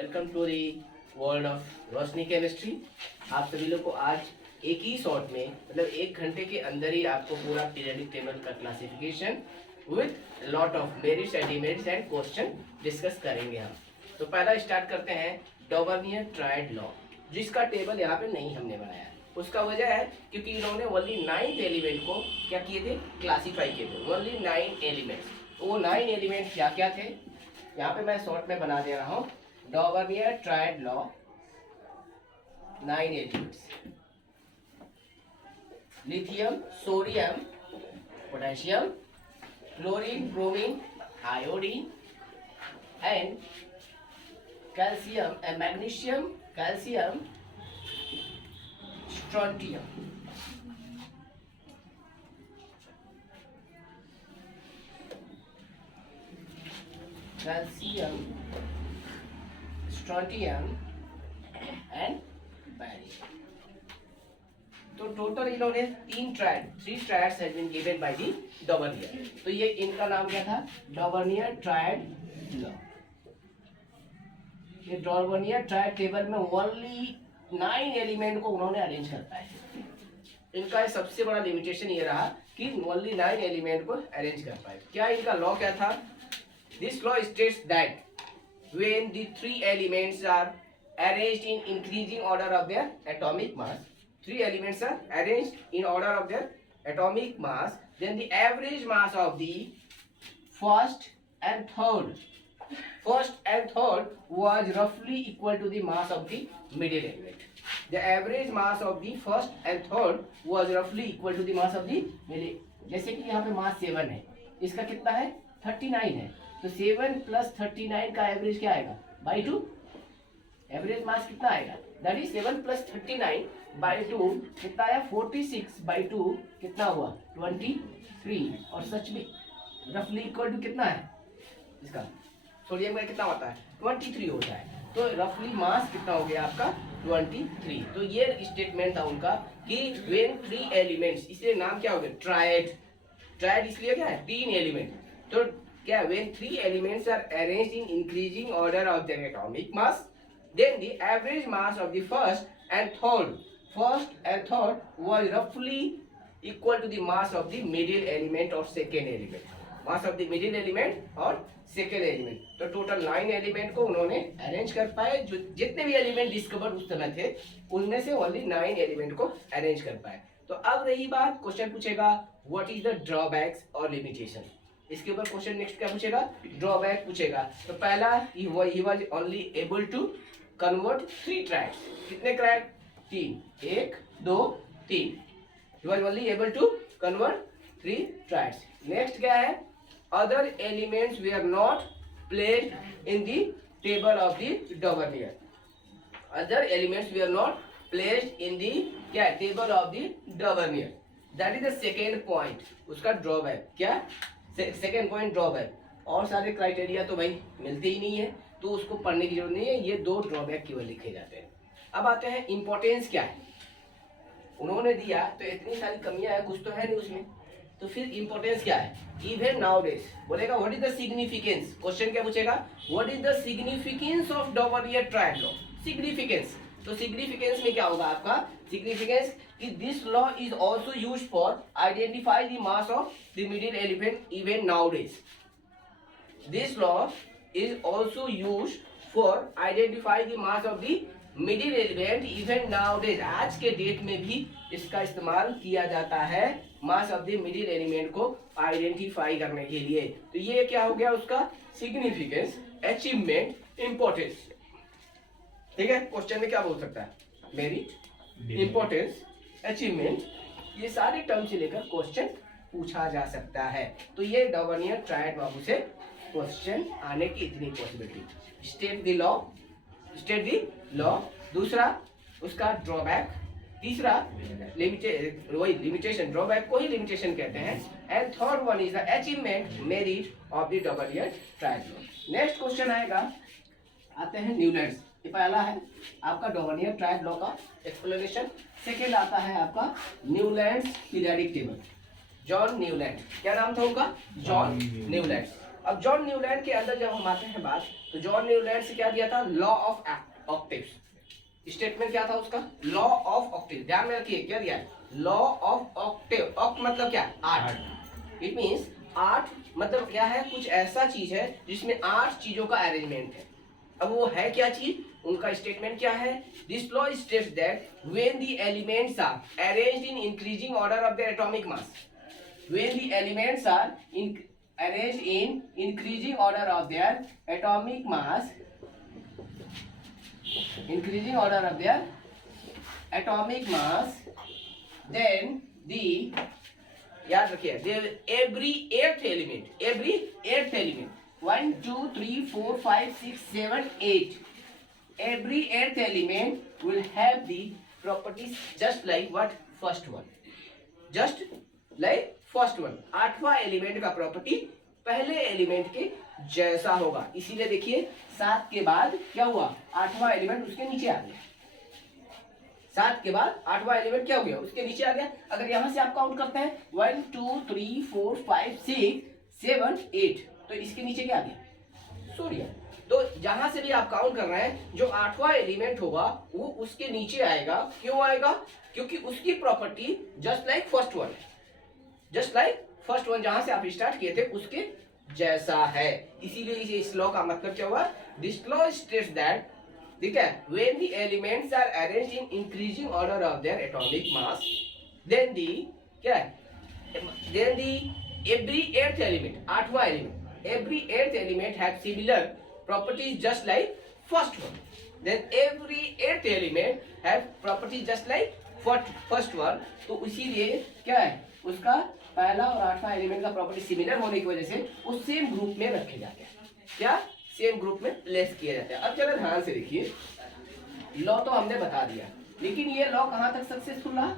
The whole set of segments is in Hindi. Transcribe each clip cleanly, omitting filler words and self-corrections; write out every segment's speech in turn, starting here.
Welcome to the world of Roshni chemistry. आप सभी लोग को आज एक ही शॉट में मतलब 1 घंटे के अंदर ही आपको पूरा पीरियडिक टेबल का classification with lot of merits and demerits and question discuss करेंगे हम। तो पहला स्टार्ट करते हैं डॉवर्नियर ट्रायड लॉ, जिसका टेबल यहाँ पे नहीं हमने बनाया है। उसका वजह है क्योंकि इन्होंने ओनली 9 एलिमेंट को क्या किए थे, क्लासीफाई किए थे, ओनली 9 एलिमेंट्स। तो वो 9 एलिमेंट क्या क्या थे, यहाँ पे मैं शॉर्ट में बना दे रहा हूँ। Dobereiner triad law 9 elements: lithium, sodium, potassium, chlorine, bromine, iodine and calcium and magnesium, calcium, strontium. Calcium, strontium and barium. तो टोटल इन्होंने 3 triads has been given by the Dobereiner. तो ये इनका नाम क्या था, डॉवर्नियर ट्रायड लॉ। ये डॉवर्नियर ट्रायड टेबल में ओनली 9 एलिमेंट को उन्होंने अरेंज कर पाए। इनका सबसे बड़ा लिमिटेशन ये रहा कि ओनली 9 एलिमेंट को अरेंज कर पाए। क्या इनका लॉ क्या था? This law states that when the 3 elements are arranged in increasing order of their atomic mass, 3 elements are arranged in order of their atomic mass, then the average mass of the first and third was roughly equal to the mass of the middle element. The average mass of the first and third was roughly equal to the mass of the middle। जैसे कि यहाँ पे मास 7 है, इसका कितना है, 39 है। तो 7 + 39 का एवरेज क्या आएगा, बाई 2। एवरेज मास कितना आएगा, दैट इज 7 + 39 बाई 2 कितना आया, 46 बाई 2 कितना हुआ, 23। और सच में रफली इक्वल टू कितना है इसका, सोडियम का कितना होता है, 23 होता है। तो रफली मास कितना हो गया आपका, 23। तो ये स्टेटमेंट था उनका कि व्हेन 3 एलिमेंट्स, इसलिए नाम क्या हो गया, ट्रायड इसलिए क्या है, 3 एलिमेंट। तो क्या, when 3 elements are arranged in increasing order of their atomic mass, then the average mass of the first and third was roughly equal to the mass of the middle element or second element, mass of the middle element और second element। तो टोटल 9 एलिमेंट को उन्होंने अरेंज कर पाए। जो जितने भी एलिमेंट डिस्कवर उस समय थे उनमें से ओनली 9 एलिमेंट को अरेंज कर पाए। तो अब रही बात, क्वेश्चन पूछेगा व्हाट इज द ड्रॉबैक्स और लिमिटेशन। इसके ऊपर क्वेश्चन नेक्स्ट क्या पूछेगा, ड्रॉबैक पूछेगा। तो पहला, he was only able to convert 3 triads. कितने triad, 3, 1 2 3। He was only able to convert 3 triads. Next क्या है, other elements they are not placed in the table of the Dobereiner. Other elements they are not placed in the क्या, table of the Dobereiner. That is the second point, उसका ड्रॉबैक। क्या, सेकेंड पॉइंट ड्रॉबैक। और सारे क्राइटेरिया तो भाई मिलते ही नहीं है, तो उसको पढ़ने की जरूरत नहीं है। ये 2 ड्रॉबैक केवल लिखे जाते हैं। अब आते हैं इंपॉर्टेंस क्या है, उन्होंने दिया तो इतनी सारी कमियां है, कुछ तो है नहीं उसमें। तो फिर इंपॉर्टेंस क्या है, इवन नाउडेज बोलेगा what is the significance. Question क्या पूछेगा, what is the significance of Dobereiner triad law. Significance, तो सिग्निफिकेंस में क्या होगा आपका, सिग्निफिकेंस कि this law is also used for identify the mass of the middle element even nowadays. This law is also used for identify the mass of the middle element even nowadays. आज के डेट में भी इसका इस्तेमाल किया जाता है मास ऑफ द मिडिल एलिमेंट को आइडेंटिफाई करने के लिए। तो ये क्या हो गया उसका सिग्निफिकेंस, अचीवमेंट, इंपॉर्टेंस। ठीक है, क्वेश्चन में क्या बोल सकता है, मेरिट, इंपॉर्टेंस, अचीवमेंट, ये सारे टर्म से लेकर क्वेश्चन पूछा जा सकता है। तो ये डॉवर्नियर ट्रायड बाबू से क्वेश्चन आने की इतनी पॉसिबिलिटी। स्टेट द लॉ, दूसरा उसका ड्रॉबैक, तीसरा लिमिटेशन, ड्रॉबैक को ही लिमिटेशन कहते हैं, and third one is the achievement, merit of the Dobereiner triad law. Next question आएगा, आते हैं न्यूलैंड्स। ये पहला है आपका डॉवर्नियर ट्रायड लॉ का एक्सप्लेनेशन। सेकेंड आता है आपका Newlands periodic table. John Newland, क्या नाम था उनका, जॉन न्यूलैंड। अब जॉन न्यूलैंड के अंदर जब हम आते हैं बात, तो जॉन न्यूलैंड से क्या दिया था, लॉ ऑफ ऑक्टेव्स। स्टेटमेंट क्या था उसका, लॉ ऑफ ऑक्टेव। ध्यान में रखिए क्या दिया है, लॉ ऑफ ऑक्टेव। ऑक्ट मतलब क्या, 8। इट मींस 8 मतलब क्या है, कुछ ऐसा चीज है जिसमें 8 चीजों का अरेंजमेंट है। अब वो है क्या चीज, उनका स्टेटमेंट क्या है, this law states that when the elements are arranged in increasing order of their atomic mass, when the elements are arranged in increasing order of their atomic mass, increasing order of their atomic mass, then the, याद रखिए, every eighth element 1 2 3 4 5 6 7 8, every eighth element will have the properties just like what, first one, just like first one. 8वां एलिमेंट का प्रॉपर्टी पहले एलिमेंट के जैसा होगा। इसीलिए देखिए 7 के बाद क्या हुआ, 8वां एलिमेंट उसके नीचे आ गया। 7 के बाद 8वां एलिमेंट क्या हो गया, उसके नीचे आ गया। अगर यहां से आप काउंट करते हैं 1 2 3 4 5 6 7 8, तो इसके नीचे क्या आ गया, सूर्य। तो जहां से भी आप काउंट कर रहे हैं, जो 8वां एलिमेंट होगा वो उसके नीचे आएगा। क्यों आएगा, क्योंकि उसकी property just like first one, just like first one जहां से आप स्टार्ट किए थे उसके जैसा है। इसीलिए इस लॉ का मतलब क्या हुआ, दिस लॉ स्टेट्स दैट, ठीक है, when the elements are arranged in increasing order of their atomic mass, then the क्या है, then the every eighth element, 8वां element, every eighth element have similar properties just like first one, then every eighth element have properties just like first one. तो इसीलिए क्या है, उसका पहला और 8वां एलिमेंट का प्रॉपर्टी सिमिलर होने की वजह से वो सेम ग्रुप में रखे जाते हैं। क्या, सेम ग्रुप में प्लेस किए जाते हैं। अब चलो ध्यान से देखिए, लॉ तो हमने बता दिया, लेकिन ये लॉ कहां तक सक्सेसफुल रहा,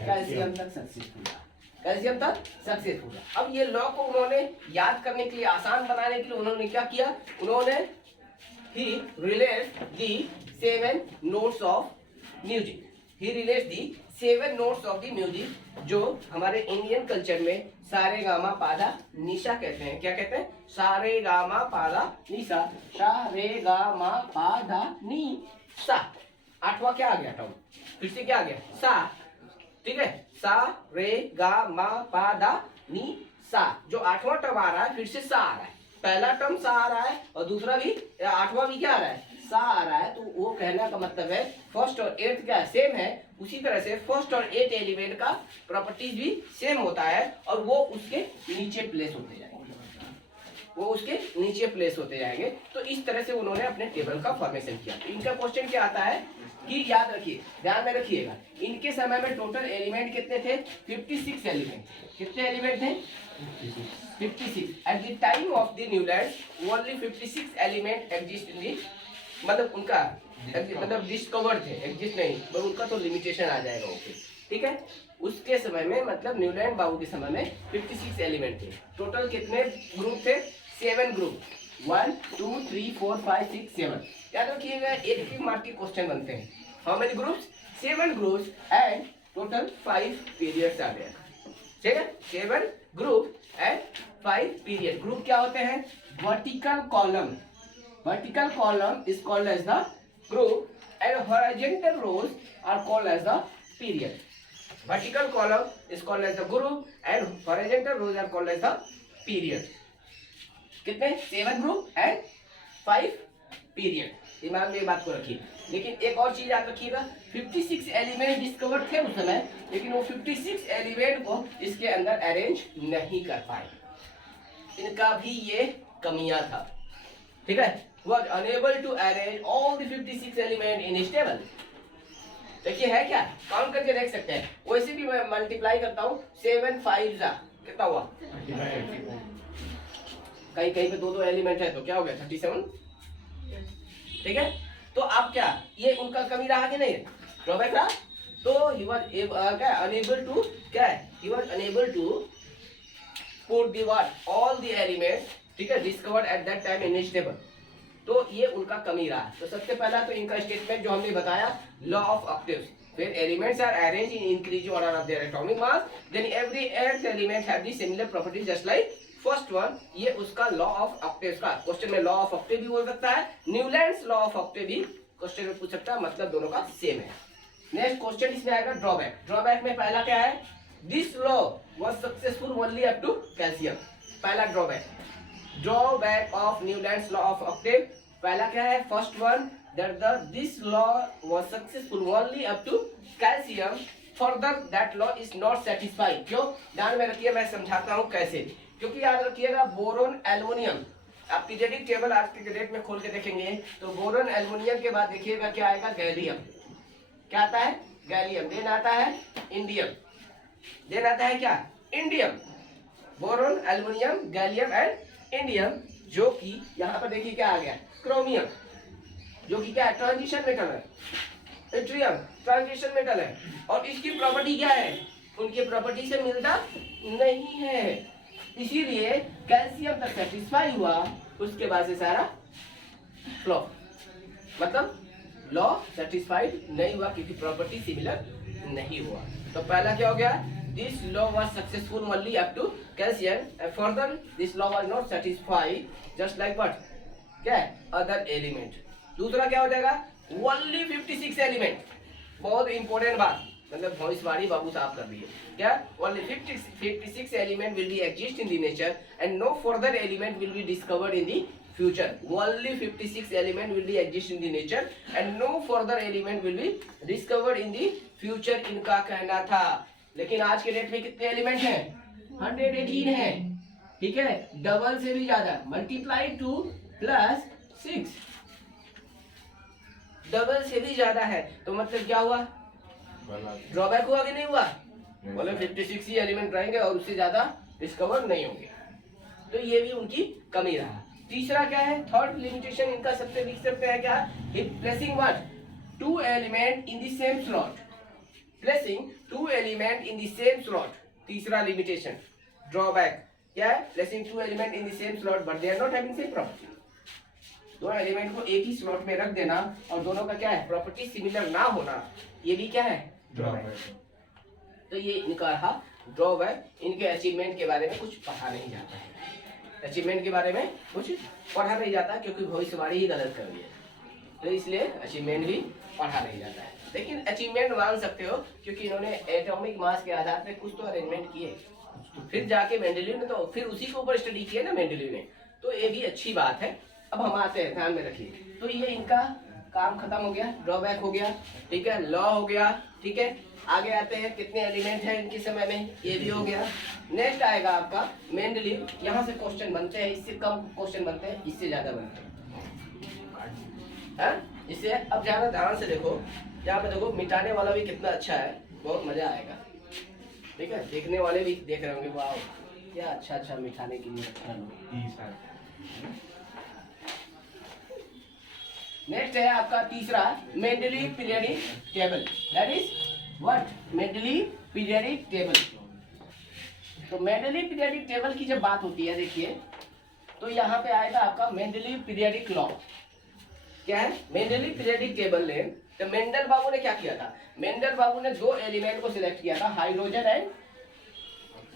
कैल्शियम तक सक्सेसफुल रहा, कैल्शियम तक सक्सेसफुल रहा। अब ये लॉ को उन्होंने याद करने के लिए, आसान बनाने के लिए उन्होंने क्या किया, उन्होंने he relates the 7 notes of music, he relates the 7 notes of the music, जो हमारे इंडियन कल्चर में सारे गामा पाधा निशा कहते हैं। क्या कहते हैं, सारे गामा पाधा निशा, सारे गामा पाधा निशा। 8वां क्या आ गया टर्म, फिर से क्या आ गया, सा, ठीक है, सा रे गा मा पा धा नी सा। जो 8वां टर्म आ रहा है फिर से सा आ रहा है, पहला टर्म सा आ रहा है और दूसरा भी 8वां भी क्या आ रहा है, सा आ रहा है। तो वो कहने का मतलब है फर्स्ट और एट्थ क्या सेम है, उसी तरह से फर्स्ट और एट एलिमेंट का प्रॉपर्टीज भी सेम होता है और वो उसके नीचे प्लेस होते जाएंगे, वो उसके नीचे प्लेस होते जाएंगे। तो इस तरह से उन्होंने अपने टेबल का फॉर्मेशन किया। इनका क्वेश्चन क्या आता है कि याद रखिए, ध्यान में रखिएगा, इनके समय में टोटल एलिमेंट कितने थे, 56 एलिमेंट। कितने एलिमेंट थे, 56। At the time of the Newland only 56 element exist in the, मतलब उनका मतलब डिस्कवर्ड थे, एग्जिस्ट नहीं, पर उनका तो लिमिटेशन आ जाएगा ओके, ठीक है। उसके समय में मतलब न्यूलैंड बाबू के समय में 56 एलिमेंट थे। टोटल कितने ग्रुप थे, 7 ग्रुप, 1 2 3 4 5 6 7। याद रखिएगा, एक मार्क के क्वेश्चन बनते हैं। How many groups, 7 groups and total 5 periods आ गया, ठीक है। 7 ग्रुप एंड 5 पीरियड। ग्रुप क्या होते हैं, vertical column, vertical column is called as the group and horizontal rows are called as the period. Vertical column is called as the group and horizontal rows are called as the period. कितने, 7 group and 5 period। दिमाग में ये बात को रखिए। लेकिन एक और चीज याद रखिएगा, 56 एलिमेंट डिस्कवर थे उस समय, लेकिन वो 56 एलिमेंट को इसके अंदर अरेंज नहीं कर पाए, इनका भी ये कमियां था, ठीक है। Was unable to arrange all the 56 element in his table। देखिए है क्या, काउंट करके देख सकते हैं। वैसे भी मैं मल्टीप्लाई करता हूँ, 7 5 जा कितना हुआ, कहीं कहीं पे 2 एलिमेंट है तो क्या हो गया 37, ठीक है। तो अब क्या, ये उनका कमी रहा कि नहीं, ड्रॉबैक रहा। तो he was क्या unable to, क्या है, he was unable to put the what all the elements, ठीक है, discovered at that time in his table। तो ये उनका कमी रहा। तो सबसे पहला तो इनका स्टेटमेंट जो हमने बताया, law of octaves, when elements are arranged in increasing order of their atomic mass, then every earth element have the similar properties just like first one, ये उसका लॉ ऑफ ऑक्टेव का क्वेश्चन में लॉ ऑफ ऑक्टेव भी बोल सकता है, न्यूलैंड्स लॉ ऑफ ऑक्टेव भी क्वेश्चन में पूछ सकता है, मतलब दोनों का सेम है। नेक्स्ट क्वेश्चन इसमें आएगा ड्रॉबैक। ड्रॉबैक में पहला क्या है, this law was successful only up to calcium. पहला drawback of Newlands law of octave, पहला क्या है, first one, that this law was successful only up to calcium, further that law is not satisfied। क्यों, ध्यान में रखिए, मैं समझाता हूँ कैसे, क्योंकि याद रखिएगा बोरोन एल्युमिनियम, आप पीरियोडिक टेबल आज के डेट में खोल के देखेंगे तो बोरोन एल्युमिनियम के बाद देखिएगा क्या आएगा, गैलियम। क्या आता है, गैलियम। देन आता है इंडियम, देन आता है क्या, indium. Boron aluminium, gallium and indium, जो कि यहाँ पर देखिए क्या आ गया, क्रोमियम, जो कि क्या है, ट्रांजिशन मेटल है। इट्रियम ट्रांजिशन मेटल है, और इसकी प्रॉपर्टी क्या है, उनकी प्रॉपर्टी से मिलता नहीं है, इसीलिए कैल्शियम तक सेटिस्फाई हुआ, उसके बाद से सारा फ्लॉप, मतलब लॉ सेटिस्फाइड नहीं हुआ क्योंकि प्रॉपर्टी सिमिलर नहीं हुआ। तो पहला क्या हो गया, this law was successful only up to calcium and further this law was not satisfied just like what, क्या है, अदर एलिमेंट। दूसरा क्या हो जाएगा, ओनली 56 एलिमेंट, बहुत इंपॉर्टेंट बात, मतलब भविष्यवाणी बाबू साहब कर दिए, क्या, only 56 element will be exist in the nature and no further element will be discovered in the future. Only 56 element will be exist in the nature and no further element will be discovered in the future, इनका कहना था। लेकिन आज के डेट में कितने एलिमेंट हैं, 118 है, ठीक है, डबल से भी ज्यादा, मल्टीप्लाई 2 प्लस 6, डबल से भी ज्यादा है, तो मतलब क्या हुआ, ड्रॉबैक हुआ कि नहीं हुआ, बोले 56 ही एलिमेंट रहेंगे और उससे ज्यादा डिस्कवर नहीं होंगे, तो ये भी उनकी कमी रहा। तीसरा क्या है, थर्ड लिमिटेशन इनका सबसे लिख सकते हैं क्या, placing what, 2 element in the same slot, placing 2 element in the same slot. तीसरा लिमिटेशन ड्रॉबैक क्या है, placing 2 element in the same slot but they are not having same property. दो एलिमेंट को एक ही स्लॉट में रख देना और दोनों का क्या है, प्रॉपर्टी सिमिलर ना होना, ये भी क्या है, ड्रॉबैक। तो ये इनका रहा ड्रॉबैक। इनके अचीवमेंट के बारे में कुछ पढ़ा नहीं जाता है, अचीवमेंट के बारे में कुछ पढ़ा नहीं जाता क्योंकि भविष्यवाणी ही गलत कर दी है, तो इसलिए अचीवमेंट भी पढ़ा नहीं जाता है। लेकिन अचीवमेंट मान सकते हो क्योंकि इन्होंने एटॉमिक मास के आधार पर कुछ तो अरेंजमेंट किए, फिर जाके मेंडेलीव ने तो फिर उसी के ऊपर स्टडी किया ना मेंडेलीव ने, तो ये भी अच्छी बात है। अब हम आते हैं, ध्यान में रखिए, तो ये इनका काम खत्म हो गया, ड्रॉबैक हो गया, ठीक है, लॉ हो गया, ठीक है। आगे आते हैं, कितने एलिमेंट हैं इनके समय में, ये भी हो गया। नेक्स्ट आएगा आपका मेंडेलीव, यहाँ से क्वेश्चन बनते हैं, इससे कम क्वेश्चन बनते हैं, इससे ज्यादा बनते हैं, इससे। अब ज्यादा ध्यान से देखो, यहाँ पे देखो मिटाने वाला भी कितना अच्छा है, बहुत मजा आएगा, ठीक है, देखने वाले भी देख रहे होंगे, वाह क्या अच्छा अच्छा मिटाने के लिए रखा लोग। नेक्स्ट है आपका तीसरा Mendeleev periodic table, that is what, Mendeleev periodic table. तो मेंडेलीव पीरियोडिक टेबल की जब बात होती है, देखिए, तो यहाँ पे आएगा आपका मेंडेलीव पीरियोडिक लॉ। क्या है, मेंडेलीव पीरियोडिक टेबल ने, तो मेंडल बाबू ने क्या किया था, मेंडल बाबू ने 2 एलिमेंट को सिलेक्ट किया था, hydrogen and,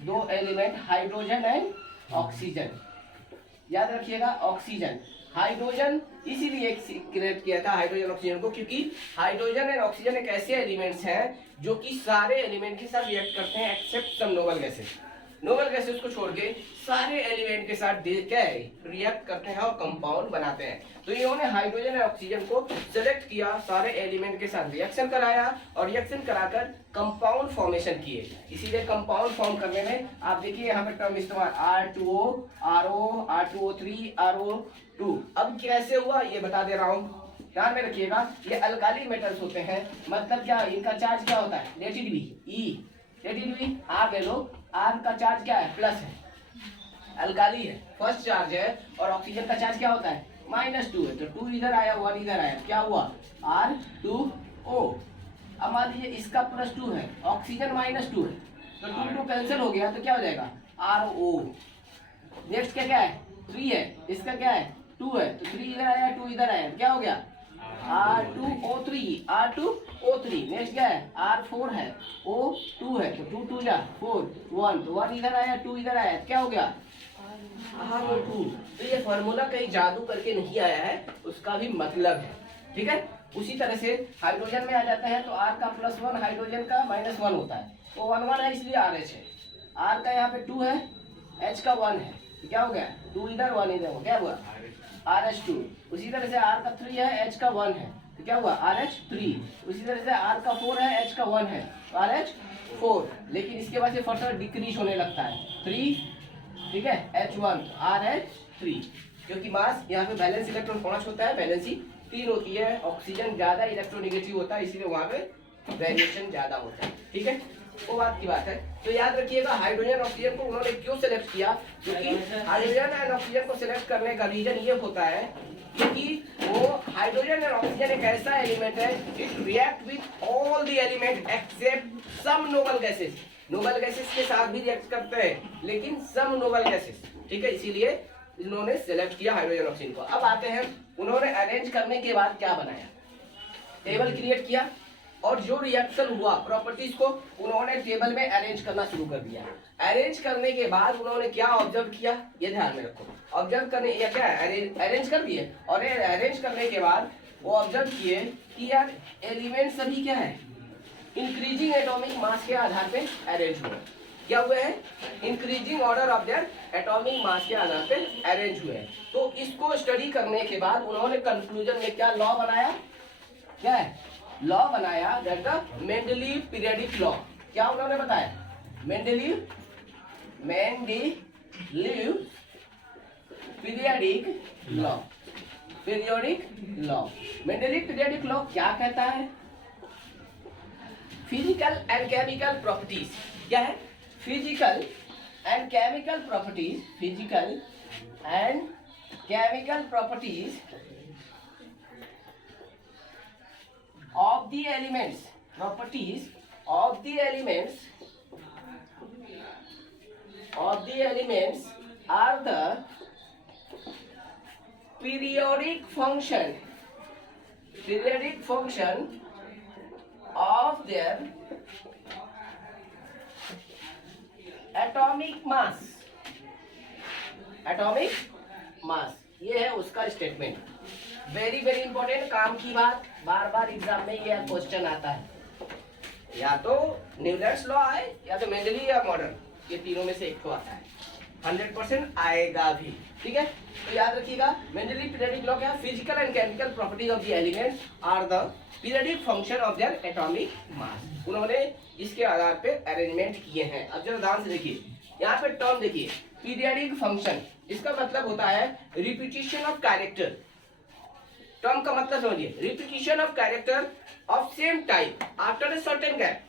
2 element hydrogen and oxygen. याद रखिएगा, ऑक्सीजन, हाइड्रोजन इसीलिए क्रिएट किया था हाइड्रोजन ऑक्सीजन को, क्योंकि हाइड्रोजन एंड ऑक्सीजन एक ऐसे एलिमेंट्स हैं जो कि सारे एलिमेंट के साथ रिएक्ट करते हैं except some noble gases. Noble gases को छोड़ के सारे एलिमेंट के साथ क्या है, रिएक्ट करते हैं और कंपाउंड बनाते हैं। तो इन्होंने हाइड्रोजन और ऑक्सीजन को सेलेक्ट किया, सारे एलिमेंट के साथ रिएक्शन कराया और रिएक्शन कराकर कंपाउंड फॉर्मेशन किए। इसीलिए कंपाउंड फॉर्म करने में आप देखिए यहाँ पे टर्म इस्तेमाल R2O, RO, R2O3, RO2। अब कैसे हुआ ये बता दे रहा हूँ, ध्यान में रखिएगा। ये अल्काली मेटल्स होते हैं, मतलब क्या, इनका चार्ज क्या होता है, let it be E, let it be R ले लो, R का चार्ज क्या है, प्लस है, अल्काली है, फर्स्ट चार्ज है, और ऑक्सीजन का चार्ज क्या होता है, -2 है, तो 2 इधर आया 1 इधर आया, क्या हुआ, R2O। अब मान लीजिए इसका +2 है, ऑक्सीजन -2 है, तो 2 कैंसिल हो गया, तो क्या हो जाएगा, RO। नेक्स्ट क्या है, 3 है, इसका क्या है, 2 है, तो 3 इधर आया 2 इधर आया, क्या हो गया, R2O3, R2O3। नेक्स्ट क्या है, R4 है, O2 है, तो 2 2 जा 4, 1, तो 1 इधर आया 2 इधर आया, क्या हो गया, R2। तो ये फॉर्मूला कहीं जादू करके नहीं आया है, उसका भी मतलब है, ठीक है। उसी तरह से हाइड्रोजन में आ जाते हैं तो R का +1 हाइड्रोजन का -1 होता है, तो 1 1 है इसलिए RH है। R का यहाँ पे 2 है, H का 1 है, तो क्या हो गया 2 इधर 1 इधर, हो क्या हुआ RH2। उसी तरह से R का 3 है, H का 1 है, तो क्या हुआ RH3। उसी तरह से R का 4 है, H का 1 है, तो RH4। लेकिन इसके बाद से फर्दर डिक्रीज होने लगता है 3, ठीक है, H1 RH3, क्योंकि मास यहाँ पे बैलेंस इलेक्ट्रॉन 5 होता है, बैलेंसी 3 होती है, ऑक्सीजन ज्यादा इलेक्ट्रोनेगेटिव होता है, इसीलिए वहाँ पे वेरिएशन ज्यादा होता है, ठीक है, वो बात की बात है। तो याद रखिएगा हाइड्रोजन ऑक्सीजन को उन्होंने क्यों सिलेक्ट किया, क्योंकि हाइड्रोजन एंड ऑक्सीजन को सिलेक्ट करने का रीजन ये होता है क्योंकि वो हाइड्रोजन एंड ऑक्सीजन एक ऐसा एलिमेंट है, it react with all the element except some noble gases. Noble gases के साथ भी रिएक्ट करते हैं, लेकिन सम नोबल गैसेस, ठीक है, इसीलिए इन्होंने सिलेक्ट किया हाइड्रोजन ऑक्सीजन को। अब आते हैं, उन्होंने अरेंज करने के बाद क्या बनाया, टेबल क्रिएट किया, और जो रिएक्शन हुआ प्रॉपर्टीज को उन्होंने टेबल में अरेंज करना शुरू कर दिया। अरेंज करने के बाद उन्होंने क्या ऑब्जर्व किया, ये ध्यान में रखो, ऑब्जर्व करने या क्या अरेंज कर दिए, और अरेंज करने के बाद वो ऑब्जर्व किए कि यार एलिमेंट सभी क्या है, इंक्रीजिंग एटॉमिक मास के आधार पे अरेंज हुए। क्या हुए हैं, increasing order of their atomic mass के आधार पे अरेंज हुए। तो इसको स्टडी करने के बाद उन्होंने कंक्लूजन में क्या लॉ बनाया, क्या है लॉ बनाया, that the Mendeleev periodic law. क्या उन्होंने बताया, Mendeleev periodic law, periodic law. Mendeleev periodic law क्या कहता है, फिजिकल एंड केमिकल प्रॉपर्टीज, क्या है, physical and chemical properties, physical and chemical properties of the elements, properties of the elements are the periodic function of their atomic mass, ये है उसका स्टेटमेंट। वेरी वेरी इंपॉर्टेंट, काम की बात, बार बार एग्जाम में ये क्वेश्चन आता है, या तो न्यूलैंड्स लॉ आए या तो मेंडली या मॉडर्न, ये तीनों में से एक तो आता है, 100% आएगा भी, ठीक है। तो याद रखिएगा मेंडली पीरियोडिक लॉ क्या है, physical and chemical properties of the elements are the periodic function of their atomic mass. उन्होंने इसके आधार पे अरेंजमेंट किए हैं। अब जरा ध्यान से देखिए, यहाँ पे टर्म देखिए, पीरियोडिक फंक्शन, इसका मतलब होता है रिपीटिशन ऑफ कैरेक्टर। टर्म का मतलब समझिए, repetition of character of same type after a certain gap,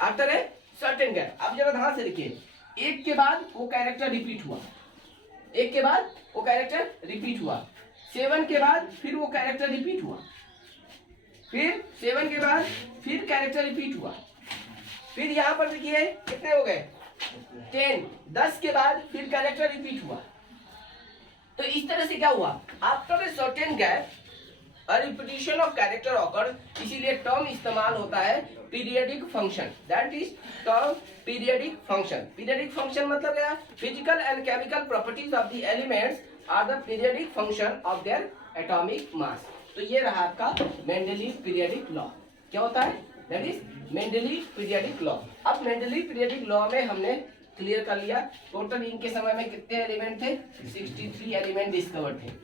after a certain gap. अब जरा ध्यान से देखिए, एक के बाद वो कैरेक्टर रिपीट हुआ, एक के बाद वो कैरेक्टर रिपीट हुआ, 7 के बाद फिर वो कैरेक्टर रिपीट हुआ, फिर 7 के बाद फिर कैरेक्टर रिपीट हुआ, फिर यहाँ पर देखिए कितने हो गए 10, 10 के बाद फिर कैरेक्टर रिपीट हुआ। तो इस तरह से क्या हुआ, after a certain gap a repetition of character occurs, इसीलिए टर्म इस्तेमाल होता है periodic function, that is term periodic function. Periodic function मतलब क्या, physical and chemical properties of the elements are the periodic function of their atomic mass. तो ये रहा आपका मेंडलीव पीरियोडिक लॉ। क्या होता है, that is Mendeleev periodic law. अब मेंडलीव पीरियोडिक लॉ में हमने क्लियर कर लिया टोटल इनके समय में कितने एलिमेंट थे, 63 एलिमेंट डिस्कवर थे।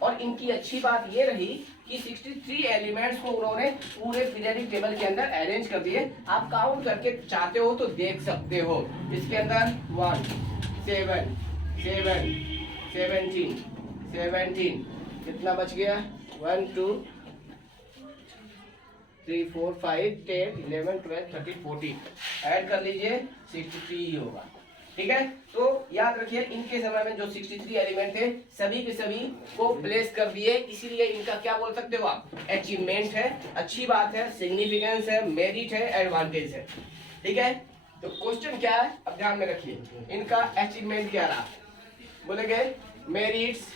और इनकी अच्छी बात ये रही कि 63 एलिमेंट्स को उन्होंने पूरे पीरियोडिक टेबल के अंदर अरेंज कर दिए। आप काउंट करके चाहते हो तो देख सकते हो, इसके अंदर 1 7 7 17 17 कितना बच गया, 1 2 3 4 5 10 11 12 13 14 ऐड कर लीजिए 63 ही होगा, ठीक है। तो याद रखिए इनके समय में जो 63 एलिमेंट थे सभी के सभी को प्लेस कर दिए, इसीलिए इनका क्या बोल सकते हो आप, अचीवमेंट है, अच्छी बात है, सिग्निफिकेंस है, मेरिट है, एडवांटेज है, ठीक है। तो क्वेश्चन क्या है, अब ध्यान में रखिए, इनका अचीवमेंट क्या रहा, बोलेंगे मेरिट्स,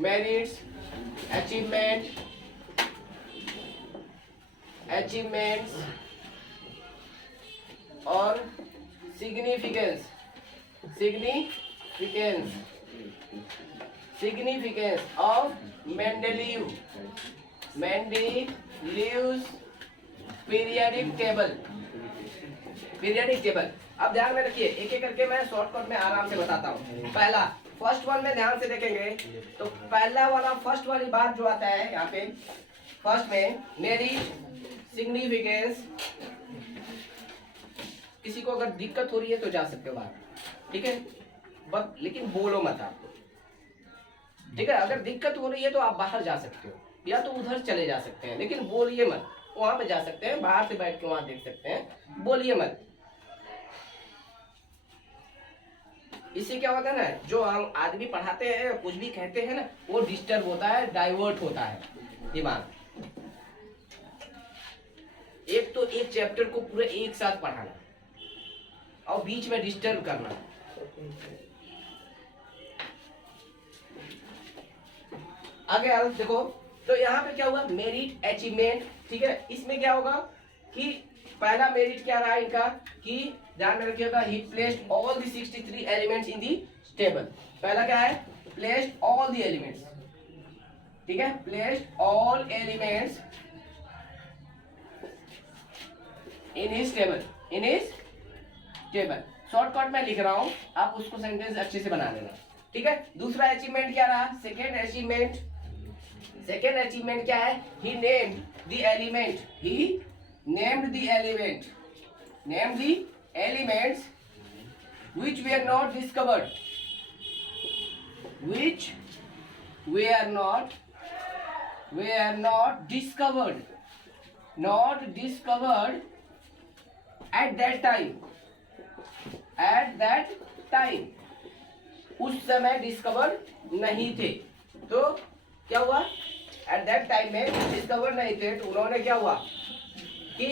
मेरिट्स, अचीवमेंट, अचीवमेंट्स और significance, significance. significance of Mendeleev's periodic table। अब ध्यान में रखिए, एक एक करके मैं शॉर्टकट में आराम से बताता हूँ। पहला, फर्स्ट वन में ध्यान से देखेंगे तो पहला वाला फर्स्ट वाली बात जो आता है यहाँ पे फर्स्ट में, मेरिट सिग्निफिकेंस। किसी को अगर दिक्कत हो रही है तो जा सकते हो बाहर, ठीक है, बस लेकिन बोलो मत आप, ठीक है। अगर दिक्कत हो रही है तो आप बाहर जा सकते हो या तो उधर चले जा सकते हैं, लेकिन बोलिए मत। वहां पे जा सकते हैं, बाहर से बैठ के वहां देख सकते हैं, बोलिए मत। इससे क्या होता है ना, जो हम आदमी पढ़ाते हैं कुछ भी कहते हैं ना, वो डिस्टर्ब होता है, डाइवर्ट होता है दिमाग। एक तो एक चैप्टर को पूरे एक साथ पढ़ाना और बीच में डिस्टर्ब करना। आगे देखो, तो यहाँ पे क्या हुआ, मेरिट अचीवमेंट, ठीक है। इसमें क्या होगा कि पहला मेरिट क्या रहा इनका, कि ध्यान में रखिएगा, ही placed all the 63 elements in the table. पहला क्या है, प्लेस्ड ऑल द एलिमेंट्स, ठीक है, placed all elements in his table. Shortcut में लिख रहा हूं, आप उसको सेंटेंस अच्छे से बना लेना, ठीक है। दूसरा अचीवमेंट क्या रहा, सेकेंड अचीवमेंट क्या है, he named the elements which were not discovered at that time, उस समय डिस्कवर नहीं थे। तो क्या हुआ, एट दैट टाइम में डिस्कवर नहीं थे, तो उन्होंने क्या हुआ कि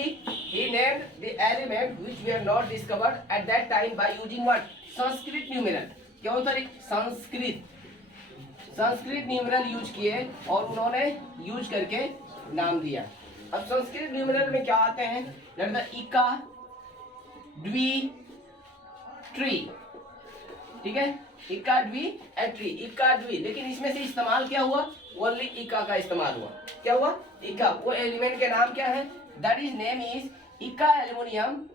he named the element which were not discovered at that time by using what, Sanskrit numeral. क्या होता है, संस्कृत न्यूमेरल यूज किए और उन्होंने यूज करके नाम दिया। अब संस्कृत न्यूमेरल में क्या आते हैं, इका, द्वि, ट्री, ठीक है, इका, द्वि एंड ट्री, इका, द्वि। लेकिन इसमें से इस्तेमाल क्या हुआ, ओनली इका का इस्तेमाल हुआ। क्या हुआ, इका। वो एलिमेंट के नाम क्या है, दैट इज नेम इज इका एल्युमिनियम,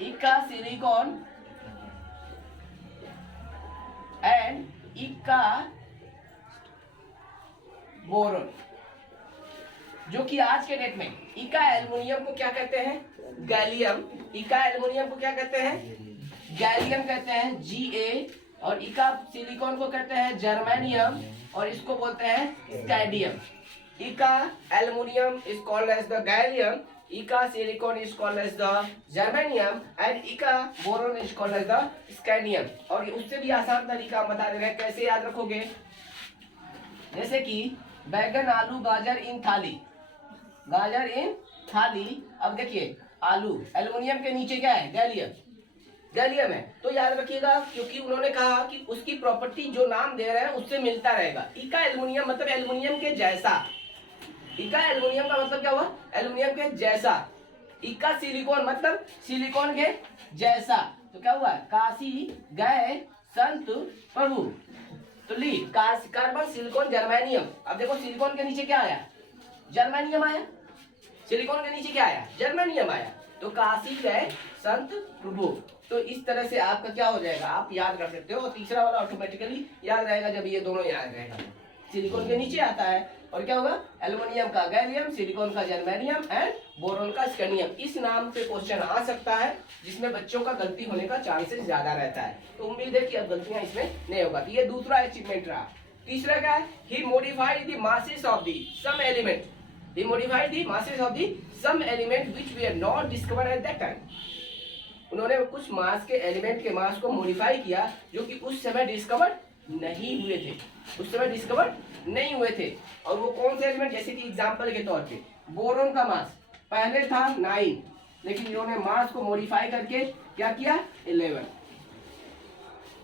इका सिलिकॉन एंड इका बोरोन। जो कि आज के डेट में इका एल्युमिनियम को क्या कहते हैं, गैलियम। इका एल्युमिनियम को क्या कहते हैं, गैलियम कहते हैं, Ga। और इका सिलिकॉन को कहते हैं जर्मेनियम, और इसको बोलते हैं स्कैंडियम। इका aluminium is called as the gallium, इका silicon is called as the germanium and इका boron is called as the scandium. और उससे भी आसान तरीका हम बता दे रहे हैं, कैसे याद रखोगे, जैसे कि बैगन, आलू, गाजर इन थाली, अब देखिए आलू, एल्युमिनियम के नीचे क्या है, गैलियम है। तो याद रखिएगा, क्योंकि उन्होंने कहा कि उसकी प्रॉपर्टी जो नाम दे रहे हैं उससे मिलता रहेगा। इका एल्युमिनियम मतलब एल्युमिनियम के जैसा, इका एल्युमिनियम का मतलब क्या हुआ, एल्युमिनियम के जैसा। इका सिलिकॉन मतलब सिलिकॉन के जैसा। तो क्या हुआ, काशी गए संत प्रभु, तो ली कार्बन, सिलिकॉन, जर्मेनियम। अब देखो सिलिकॉन के नीचे क्या आया, जर्मेनियम आया, सिलिकॉन के नीचे क्या आया, जर्मेनियम आया। तो काशी गए संत प्रभु। तो इस तरह से आपका क्या हो जाएगा, आप याद रख सकते हो। और तीसरा वाला ऑटोमेटिकली याद रहेगा जब ये दोनों याद रहेगा। सिलिकॉन के नीचे आता है और क्या होगा, एल्युमिनियम का गैलियम, सिलिकॉन का जर्मेनियम एंड बोरोन का स्कैंडियम। इस नाम से क्वेश्चन आ सकता है, जिसमें बच्चों का गलती होने का चांसेस ज्यादा रहता है। तो उम्मीद है कि अब गलतियां इसमें नहीं होगा। तो ये दूसरा अचीवमेंट रहा। तीसरा क्या है, he modified the masses of the some element, he modified the masses of the some element which were not discovered at that time। उन्होंने कुछ मास के एलिमेंट के मास को मॉडिफाई किया जो कि उस समय डिस्कवर नहीं हुए थे, और वो कौन से एलिमेंट, जैसे कि एग्जांपल के तौर पे बोरोन का मास पहले था 9, लेकिन इन्होंने मास को मॉडिफाई करके क्या किया, 11।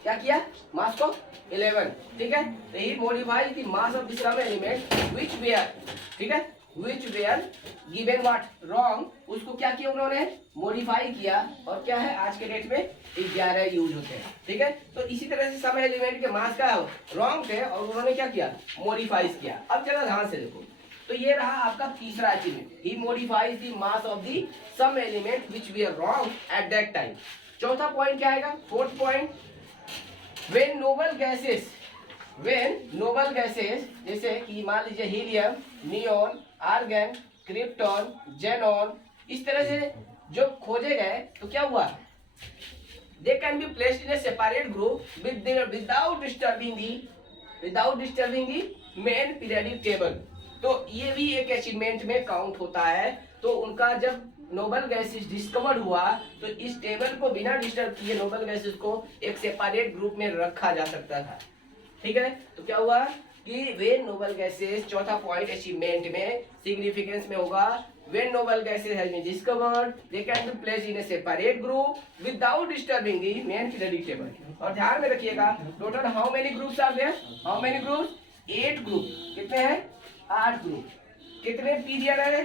क्या किया, मास को 11, ठीक है। तो he modify the mass of the some element which were, ठीक है, which were given what wrong, उसको क्या किया उन्होंने, मॉडिफाई किया, और क्या है आज के डेट में 11 यूज होते हैं। ठीक है, तो इसी तरह से सब एलिमेंट के मास का रॉन्ग थे और उन्होंने क्या किया, मॉडिफाई किया। अब जरा ध्यान से देखो, तो ये रहा आपका तीसरा achievement, he modifies the mass of the some element which were wrong at that time. चौथा पॉइंट क्या आएगा, fourth point, when noble gases जैसे कि मान लीजिए helium, neon, argon, krypton, xenon, इस तरह से जो खोजे गए तो क्या हुआ, they can be placed in a separate group without disturbing the main periodic table. तो ये भी एक अचीवमेंट में काउंट होता है। तो उनका जब नोबल गैसेस डिस्कवर हुआ तो इस टेबल को बिना डिस्टर्ब किए नोबल गैसेस को एक सेपरेट ग्रुप में रखा जा सकता था। ठीक है, तो क्या हुआ कि व्हेन नोबल गैसेस, चौथा पॉइंट अचीवमेंट में सिग्निफिकेंस में होगा, when noble gases has been discovered they can be placed in a separate group without disturbing the main periodic table. और ध्यान में रखिएगा, total how many groups are there, how many groups, 8 group. कितने हैं, 8 ग्रुप। कितने पीरियड है,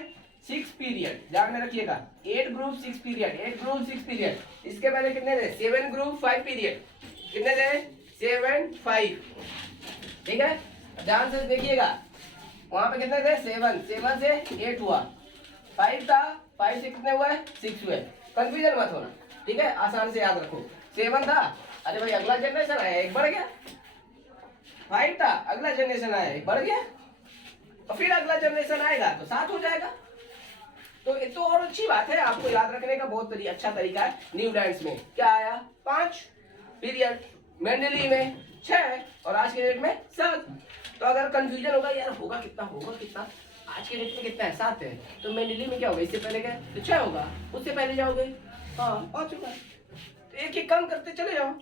6 पीरियड। ध्यान में रखिएगा, 8 ग्रुप 6 पीरियड, 8 ग्रुप 6 पीरियड। इसके पहले कितने थे, 7 ग्रुप 5 पीरियड। कितने थे, 7 5। ठीक है, ध्यान से देखिएगा, वहां पे कितने थे, 7 से 8 हुआ, 5 था, 5 से कितने हुए, 6 हुए। कंफ्यूजन मत होना, ठीक है, आसान से याद रखो। 7 था, अरे भाई अगला जनरेशन आया एक बढ़ गया, 5 था, अगला जनरेशन आया एक बढ़ गया, और फिर अगला जनरेशन आएगा तो 7 हो जाएगा। तो ये तो और अच्छी बात है, आपको याद रखने का बहुत अच्छा तरीका है। न्यूलैंड्स में क्या आया, 5 पीरियड, मेंडली में 6, और आज के डेट में 7। तो अगर कंफ्यूजन होगा यार होगा कितना, आज के डेट में कितना है, 7 है, तो मेंडली में क्या होगा, इससे पहले क्या, तो 6 होगा, उससे पहले जाओगे, हाँ 5 होगा, तो एक कम करते चले जाओ,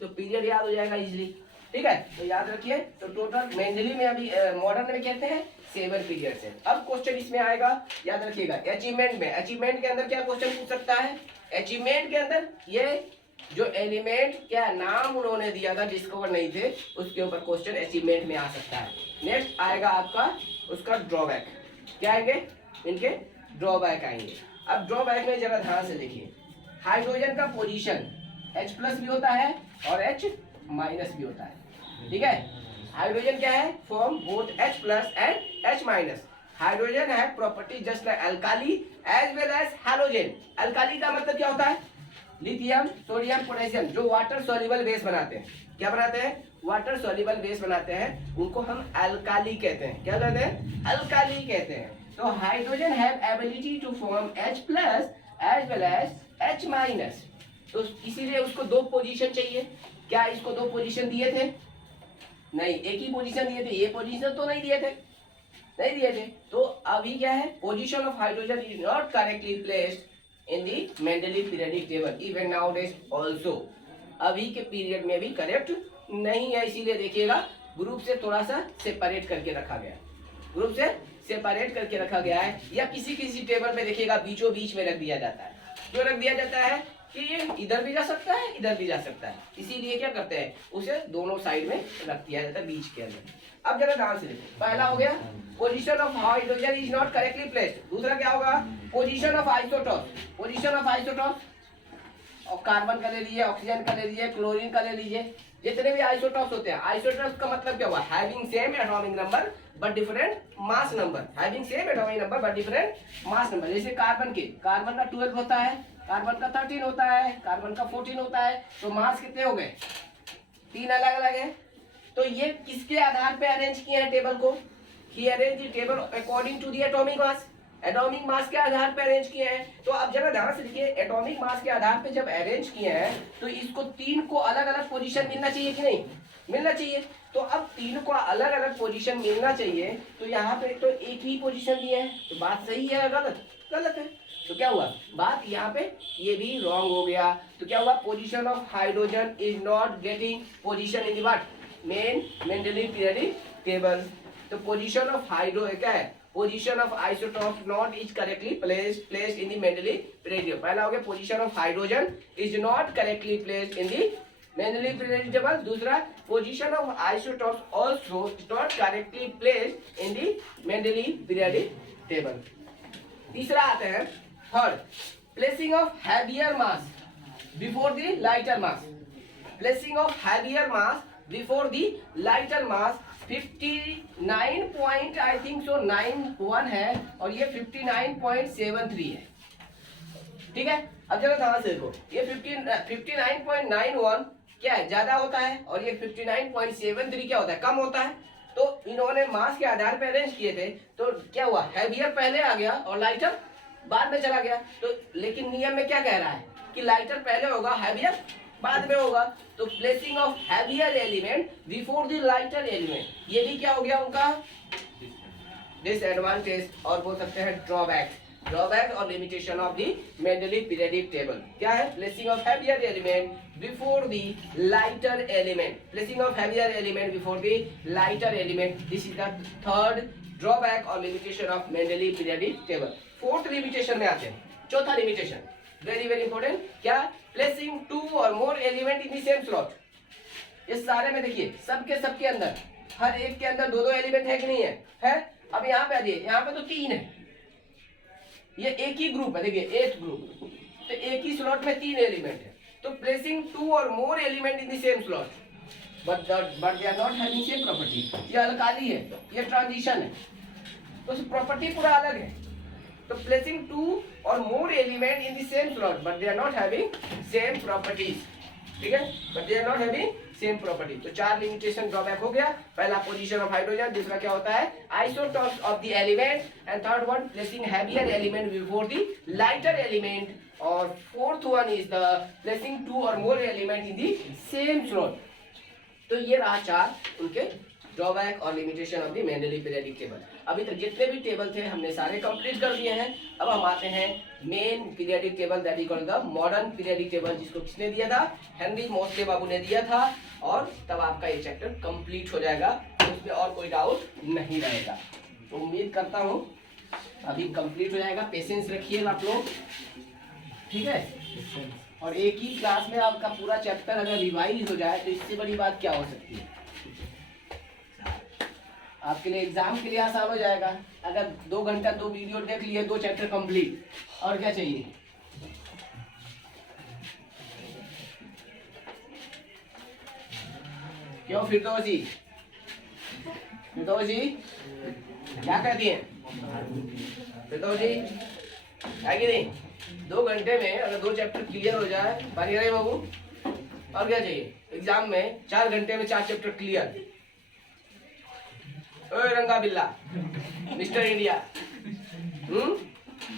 तो पीरियड याद हो जाएगा इजिली। ठीक है, तो याद रखिए, तो टोटल मेंडली में अभी मॉडर्न में कहते हैं 7 पीरियड है। अब क्वेश्चन इसमें आएगा, याद रखिएगा, अचीवमेंट में, अचीवमेंट के अंदर क्या क्वेश्चन पूछ सकता है, अचीवमेंट के अंदर ये जो एलिमेंट क्या नाम उन्होंने दिया था, डिस्कवर नहीं थे, उसके ऊपर क्वेश्चन अचीवमेंट में आ सकता है। नेक्स्ट आएगा आपका उसका ड्रॉबैक, क्या आएंगे, इनके ड्रॉबैक आएंगे। अब ड्रॉबैक में जरा ध्यान से देखिए, हाइड्रोजन का पोजीशन H+ भी होता है और H- भी होता है। ठीक है, हाइड्रोजन क्या है, form both H+ and H-। Hydrogen है property just like alkali as well as halogen. Alkali का मतलब क्या होता है, लिथियम, सोडियम, पोटेशियम, जो वाटर सॉल्युबल बेस बनाते हैं, क्या बनाते हैं, वाटर सॉल्युबल बेस बनाते हैं, उनको हम अल्काली कहते हैं। क्या कहते हैं, अल्काली कहते हैं। तो hydrogen have ability to form H+ as well as H-। तो इसीलिए उसको 2 पोजीशन चाहिए। क्या इसको 2 पोजीशन दिए थे, नहीं, एक ही पोजीशन दिए थे, ये पोजीशन तो नहीं दिए थे। तो अभी क्या है, position of hydrogen is not correctly placed in the Mendeley periodic table even nowadays also. अभी के पीरियड में भी करेक्ट नहीं है, इसीलिए देखिएगा ग्रुप से थोड़ा सा सेपरेट करके रखा गया, ग्रुप से सेपरेट करके रखा गया है, या किसी टेबल में देखिएगा बीचों बीच में रख दिया जाता है। क्यों रख दिया जाता है कि ये इधर भी जा सकता है, इधर भी जा सकता है, इसीलिए क्या करते हैं, उसे दोनों साइड में रख दिया जाता है, बीच के अंदर। अब जरा ध्यान से देखो, पहला हो गया position of hydrogen is not correctly placed. दूसरा क्या होगा, position of isotopes. Position of isotopes, और कार्बन का ले लीजिए, ऑक्सीजन का ले लीजिए, क्लोरीन का ले लीजिए, जितने भी आइसोटॉप्स होते हैं। आइसोटॉप्स का मतलब क्या हुआ, having same atomic number but different mass number, having same atomic number but different mass number. जैसे कार्बन का 12 होता है, कार्बन का 13 होता है, कार्बन का 14 होता है, तो मास कितने हो गए, 3 अलग अलग है। तो ये किसके आधार पे अरेंज किए हैं टेबल को, he arrange the table according to the atomic mass, atomic mass के आधार पे अरेंज किए हैं। तो अब जरा ध्यान से देखिए, एटॉमिक मास के आधार पे जब अरेंज किए हैं तो इसको 3 को अलग अलग पोजीशन मिलना चाहिए कि नहीं, मिलना चाहिए। तो अब 3 को अलग अलग पोजीशन मिलना चाहिए, तो यहाँ पे तो एक ही पोजीशन दिए है, तो बात सही है गलत, गलत है। तो क्या हुआ, बात यहाँ पे ये भी रॉन्ग हो गया। तो क्या हुआ, position of hydrogen is not getting position in the what, main Mendeley periodic table. तो पोजीशन ऑफ हाइड्रो क्या है, position of isotope not is correctly placed in the Mendeley period. पहला हो गया position of hydrogen is not correctly placed in the Mendeleev periodic table. दूसरा, position of isotopes also not correctly placed in the Mendeleev periodic table. तीसरा आते हैं third, placing of heavier mass before the lighter mass. Placing of heavier mass before the lighter mass 59 point I think so 91 है और ये 59.73 है, ठीक है। अब जरा ध्यान से देखो, ये 59.91 क्या है, ज्यादा होता है, और ये 59.73 क्या होता है, कम होता है। तो इन्होंने मास के आधार पर अरेंज किए थे, तो क्या हुआ, हैवियर पहले आ गया और लाइटर बाद में चला गया। तो लेकिन नियम में क्या कह रहा है कि लाइटर पहले होगा, हैवियर बाद में होगा। तो placing of heavier element before the lighter element, ये भी क्या हो गया उनका डिसएडवांटेज, और बोल सकते हैं ड्रॉबैक और limitation of the Mendeleev periodic table. क्या है, placing of heavier element before the lighter element, placing of heavier element before the lighter element, this is the third drawback और limitation of Mendeleev periodic table. Fourth limitation में आते हैं, चौथा लिमिटेशन वेरी वेरी इंपॉर्टेंट, क्या, placing 2 or more element in the same slot. इस सारे में देखिए सबके अंदर, हर एक के अंदर दो एलिमेंट है कि नहीं है? अब यहाँ पे आ जाइए, यहाँ पे तो 3 है, ये एक ही ग्रुप है, देखिए 8 ग्रुप, तो एक ही स्लॉट में 3 एलिमेंट है। तो placing 2 or more element in the same slot but they are not having same property, ये अलकाली है, ये ट्रांजिशन है, तो प्रॉपर्टी पूरा अलग है। तो placing 2 or more element in the same slot but they are not having same properties, ठीक है, but they are not having same property. तो 4 लिमिटेशन ड्रॉबैक हो गया। पहला, पोजीशन ऑफ हाइड्रोजन, दूसरा क्या होता है, isotopes of the element, and third one, placing heavier element before the lighter element, और fourth one is the placing 2 or more element in the same slot. तो ये रहा 4 उनके ड्रॉबैक और limitation of the Mendeleev periodic table. अभी तक जितने भी टेबल थे हमने सारे कंप्लीट कर दिए हैं। अब हम आते हैं main periodic table, that is called the modern periodic table, जिसको किसने दिया था, हेनरी मोस्ले बाबू ने दिया था, और तब आपका ये चैप्टर कंप्लीट हो जाएगा, तो उसमें और कोई डाउट नहीं रहेगा। तो उम्मीद करता हूँ अभी कंप्लीट हो जाएगा, पेशेंस रखिए आप लोग, ठीक है। और एक ही क्लास में आपका पूरा चैप्टर अगर रिवाइज हो जाए तो इससे बड़ी बात क्या हो सकती है, आपके लिए एग्जाम के लिए आसान हो जाएगा। अगर 2 घंटा 2 वीडियो देख लिए, 2 चैप्टर कंप्लीट, और क्या चाहिए। क्यों फिरदौसी क्या कहती है फिरदौसी, है कि नहीं? 2 घंटे में अगर 2 चैप्टर क्लियर हो जाए, पानी रहे बाबू, और क्या चाहिए। एग्जाम में 4 घंटे में 4 चैप्टर क्लियर, रंगा बिल्ला मिस्टर इंडिया,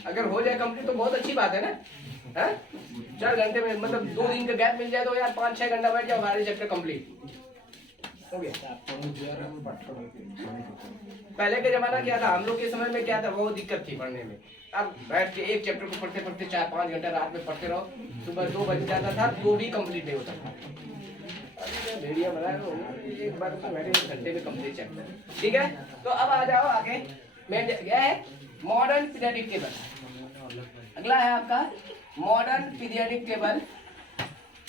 अगर हो जाए कंप्लीट तो बहुत अच्छी बात है ना, है? 4 घंटे में, मतलब 2 दिन का गैप मिल जाए तो यार 5-6 घंटा बैठ जाओ, हमारे चैप्टर कंप्लीट हो गया। पहले के जमाना क्या था, हम लोग के समय में क्या था, बहुत दिक्कत थी पढ़ने में। अब बैठ के एक चैप्टर को पढ़ते पढ़ते 4-5 घंटा रात में पढ़ते रहो, सुबह 2 बज जाता था तो भी कंप्लीट नहीं होता था। वीडियो बना एक बार घंटे में कंप्लीट चैप्टर, ठीक है। तो अब आ जाओ आगे, मैं क्या है, मॉडर्न पीरियोडिक टेबल। अगला है आपका modern periodic table.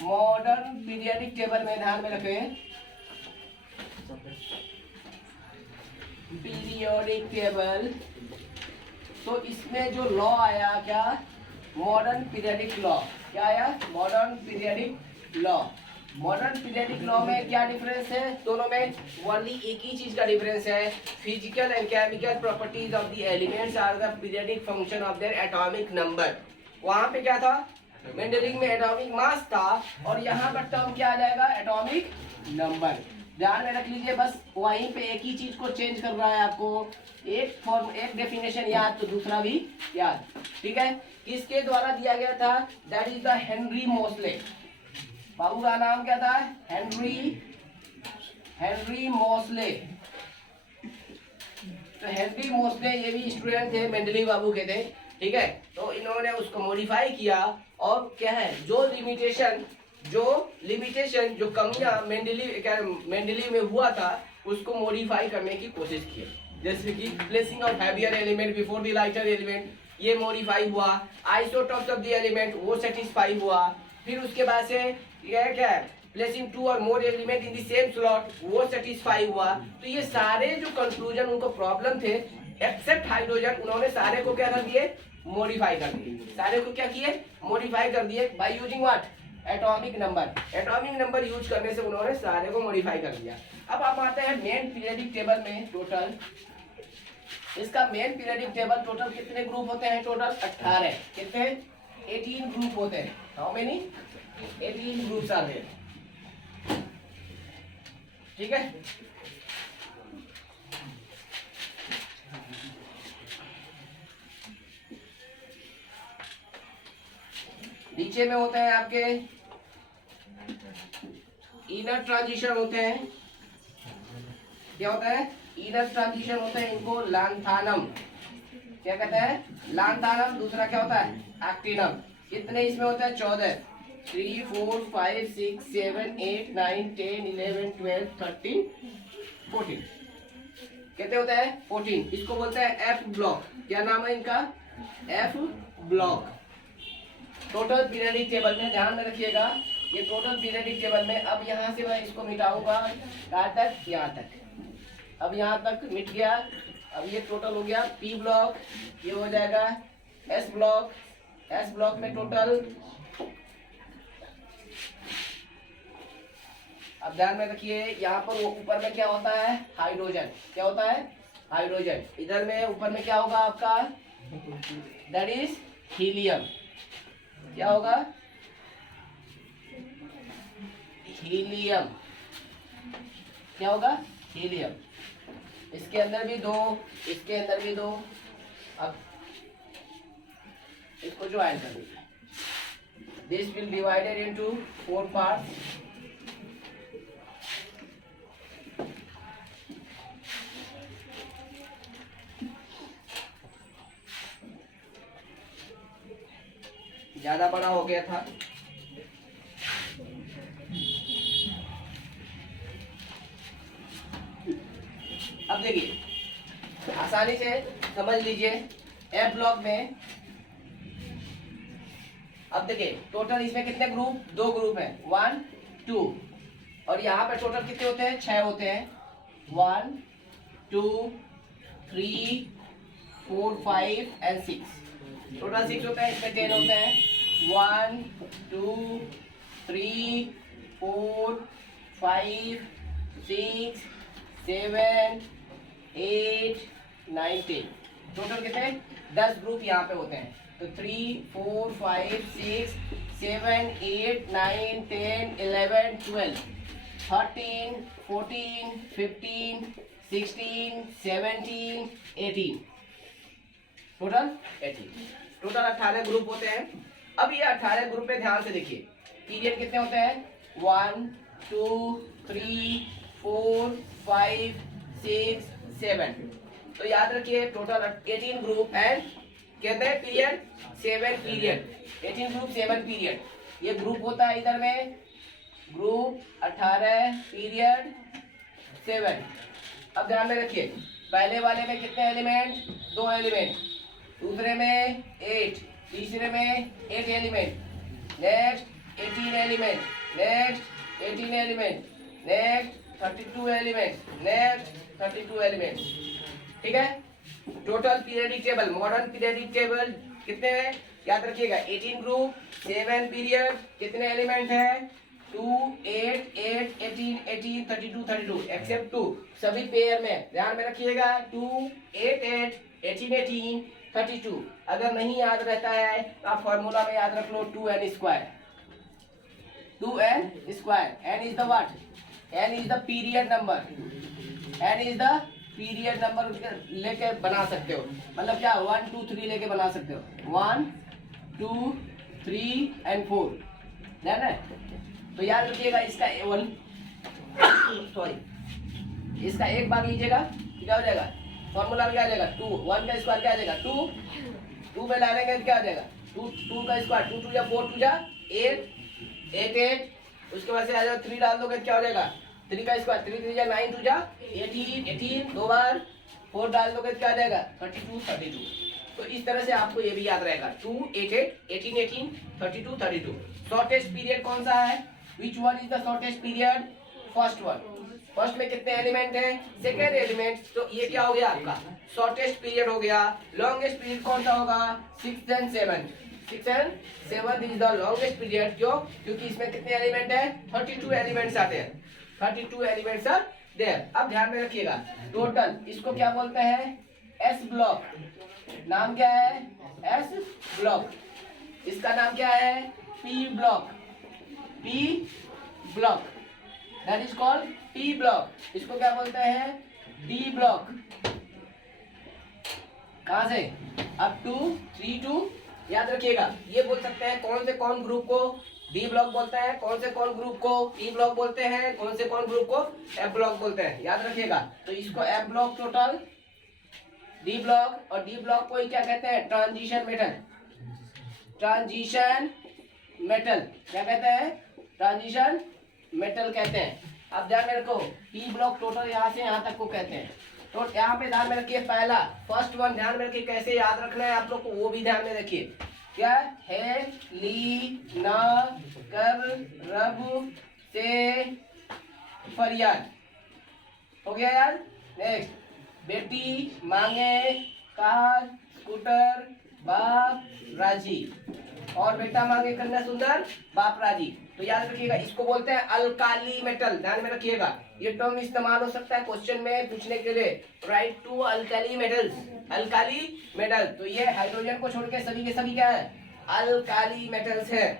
Modern periodic table में ध्यान में रखें, पीरियोडिक टेबल, तो इसमें जो लॉ आया क्या, मॉडर्न पीरियोडिक लॉ, क्या आया, modern periodic law. Modern periodic law में क्या डिफरेंस है, दोनों में ओनली एक ही चीज का डिफरेंस है, physical and chemical properties of the elements are the periodic function of their atomic number. वहां पे क्या था, मेंडलीव में एटॉमिक मास था, और यहाँ पर टर्म क्या आ जाएगा, एटॉमिक नंबर। ध्यान में रख लीजिए, बस वहीं पे एक ही चीज को चेंज कर रहा है आपको, एक फॉर्म, एक डेफिनेशन याद तो दूसरा भी याद, ठीक है। किसके द्वारा दिया गया था, that is the Henry Moseley. बाबू का नाम क्या था, हेनरी मोस्ले। तो हेनरी मोस्ले ये भी स्टूडेंट थे, मेंडलीव बाबू के थे, ठीक है। तो इन्होंने उसको मॉडिफाई किया, और क्या है, जो लिमिटेशन जो कमियां मेंडलीव में हुआ था, उसको मॉडिफाई करने की कोशिश की। जैसे कि placing of heavier element before the lighter element, ये मॉडिफाई हुआ। आइसोटॉप्स ऑफ द एलिमेंट, वो सेटिस्फाई हुआ। फिर उसके बाद से ये क्या है, placing 2 or more element in the same slot, वो सेटिस्फाई हुआ। तो ये सारे जो कंक्लूजन उनको प्रॉब्लम थे एक्सेप्ट हाइड्रोजन, उन्होंने सारे को क्या कर दिए, मॉडिफाई कर दिए। सारे को क्या किए, मॉडिफाई कर दिए by using what, atomic number. Atomic number use करने से उन्होंने सारे को मॉडिफाई कर दिया। अब आप आते हैं मेन पीरियडिक टेबल में। टोटल इसका मेन पीरियडिक टेबल टोटल कितने ग्रुप होते हैं, टोटल 18। कितने, 18 ग्रुप होते हैं। How many, 18 groups are there. ठीक है, नीचे में होते हैं आपके इनर ट्रांजिशन होते हैं। क्या होता है, इनर ट्रांजिशन होते हैं, इनको लांथानम क्या कहते हैं, लांथानम। दूसरा क्या होता है, एक्टिनम। कितने इसमें होता है, 14। 3 4 5 6 7 8 9 10 11 12 13 14। कितने होता है, 14। इसको बोलते हैं एफ ब्लॉक। क्या नाम है इनका, F block. Total periodic table में ध्यान में रखिएगा, ये टोटल पीरियडिक टेबल में, अब यहाँ से मैं इसको मिटाऊंगा कहाँ तक, यहाँ तक। अब यहाँ तक मिट गया। अब ये टोटल हो गया पी ब्लॉक, ये हो जाएगा एस ब्लॉक। एस ब्लॉक में टोटल, अब ध्यान में रखिए, यहाँ पर वो ऊपर में क्या होता है, हाइड्रोजन। क्या होता है, हाइड्रोजन। इधर में ऊपर में क्या होगा आपका, दैट इज हीलियम। क्या होगा, हीलियम। क्या होगा, हीलियम। इसके अंदर भी 2, इसके अंदर भी 2। अब इसको ज्वाइन कर दीजिए। This will divided into 4 parts. ज्यादा बड़ा हो गया था। अब देखिए आसानी से समझ लीजिए, ए ब्लॉक में अब देखिए टोटल इसमें कितने ग्रुप, 2 ग्रुप हैं, 1 2। और यहाँ पे टोटल कितने होते हैं, 6 होते हैं। 1 2 3 4 5 एंड 6। टोटल 6 होता है, इसमें 10 होते हैं। 1 2 3 4 5 6 7 8 9 10। टोटल कितने, 10 ग्रुप यहाँ पे होते हैं। तो 3 4 5 6 7 8 9 10 11 12 13 14 15 16 17 18। टोटल 18। टोटल 18 ग्रुप होते हैं। अब ये 18 ग्रुप पे ध्यान से देखिए, पीरियड कितने होते हैं, 1 2 3 4 5 6 7। तो याद रखिए टोटल 18 ग्रुप एंड कहते हैं पीरियड 7 पीरियड। 18 group 7 period. ये ग्रुप होता है इधर में, ग्रुप 18 पीरियड 7। अब ध्यान में रखिए, पहले वाले में कितने एलिमेंट, 2 एलिमेंट। दूसरे में 8, तीसरे में 8 element. Next 18 element, next 18 element, next 32 element, next 32 element. ठीक है, total periodic table, modern periodic table कितने हैं, याद रखिएगा, 18 ग्रुप 7 पीरियड। कितने एलिमेंट हैं, 2 8 8 18 18 32 32 एक्सेप्ट 2, सभी पेयर में। ध्यान में रखिएगा 2 8 8 18 18 32। अगर नहीं याद रहता है तो आप फॉर्मूला में याद रख लो 2n square. 2n square, n is the what, n is the period number. n is the period number लेके बना सकते हो, मतलब क्या 1 2 3 लेके बना सकते हो, 1 2 3 एंड 4। ध्यान है, तो याद रखिएगा इसका 1 सॉरी इसका एक भाग लीजिएगा, क्या हो जाएगा, फॉर्मूला में क्या आ जाएगा, 2। 1 का स्क्वायर क्या आ जाएगा, 2 में डालेंगे क्या आ जाएगा, 2 का स्क्वायर, 2 2 या 4 2 जा 8 8 8। उसके बाद से आ जाओ 3 डाल दोगे क्या हो जाएगा, 3 का स्क्वायर, 3 3 जा 9 2 जा 18 18। 2 बार 4 डाल दोगे क्या आ जाएगा, 32 32। तो इस तरह से आपको ये भी याद रहेगा, 2 8 8 18 18 32 32। शॉर्टेस्ट पीरियड कौन सा है, which one is the shortest period? First one. First में कितने एलिमेंट हैं? सेकेंड एलिमेंट, तो ये क्या हो गया आपका शॉर्टेस्ट पीरियड हो गया। लॉन्गेस्ट पीरियड कौन सा होगा? 6 and 7। 6 and 7 is the longest period. क्यों? क्योंकि इसमें कितने एलिमेंट हैं? 32 एलिमेंट्स आते हैं। 32 एलिमेंट्स आर देयर। अब ध्यान में रखिएगा, टोटल इसको क्या बोलते हैं? S block. नाम क्या है? S block. इसका नाम क्या है? P block. P block, that is called P block. इसको क्या बोलते हैं? D block. कहां से? अप टू 3 to, याद रखिएगा, ये बोल सकते हैं कौन से कौन ग्रुप को डी ब्लॉक बोलते हैं, कौन से कौन ग्रुप को पी ब्लॉक बोलते हैं, कौन से कौन ग्रुप को एफ ब्लॉक बोलते हैं, याद रखिएगा। तो इसको F block total, D block, और डी ब्लॉक को ही क्या कहते हैं? Transition metal. ट्रांजिशन मेटल क्या कहते हैं? ट्रांजिशन मेटल कहते हैं। अब ध्यान में रखो, पी ब्लॉक टोटल यहाँ से यहाँ तक को कहते हैं। तो यहाँ पे ध्यान में रखिए, पहला फर्स्ट वन ध्यान में रखिए, कैसे याद रखना है आप लोग को वो भी ध्यान में रखिए। क्या है? ली ना कर रब से फरियाद, हो गया यार। नेक्स्ट, बेटी मांगे कार स्कूटर बाप राजी, और बेटा मांगे कन्या सुंदर बाप राजी। तो याद रखिएगा, इसको बोलते हैं अल्काली मेटल। ध्यान में रखिएगा, ये टर्म इस्तेमाल हो सकता है क्वेश्चन में पूछने के लिए। Write two alkali metals, alkali metal. तो ये हाइड्रोजन को छोड़ के सभी के सभी क्या है? अल्काली मेटल्स है।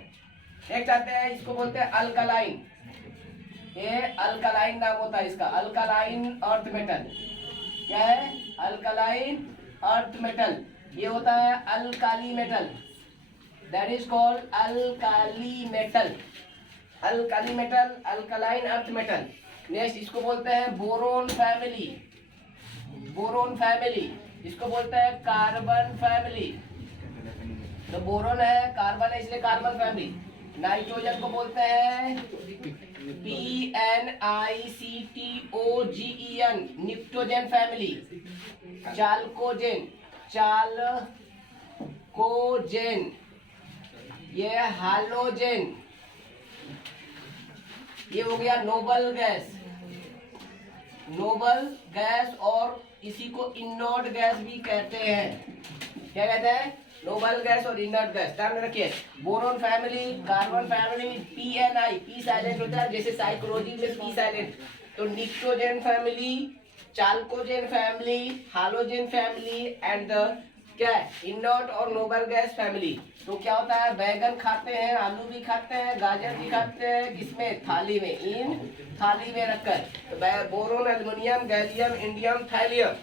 नेक्स्ट आते हैं, इसको बोलते हैं अल्कालाइन। ये अल्कालाइन नाम होता है इसका, अल्कालाइन अर्थ मेटल। क्या है? Alkaline earth metal. ये होता है alkali metal, that is called alkali metal. Alkali metal, alkaline earth metal. Next, इसको बोलते हैं बोरोन फैमिली। बोरोन फैमिली, इसको बोलते हैं कार्बन फैमिली। तो बोरोन है, कार्बन है, इसलिए कार्बन फैमिली। नाइट्रोजन को बोलते हैं PNICTOGEN, निक्टोजेन फैमिली। चाल्कोजेन, चाल्कोजेन, ये हालोजेन, ये हो गया नोबल गैस। नोबल गैस, और इसी को इनर्ट गैस भी कहते हैं। क्या कहते हैं? नोबल गैस और इनर्ट गैस। ध्यान में रखिए, boron family, carbon family, PNI, P silent होता है, जैसे साइक्लोजीन में पी साइलेंट। तो pnictogen family, chalcogen family, halogen family, and the क्या है? इनर्ट और नोबल गैस फैमिली। तो क्या होता है? बैगन खाते हैं, आलू भी खाते हैं, गाजर भी खाते हैं, किसमें? थाली में, इन थाली में रखकर। तो boron, aluminium, gallium, indium, thallium.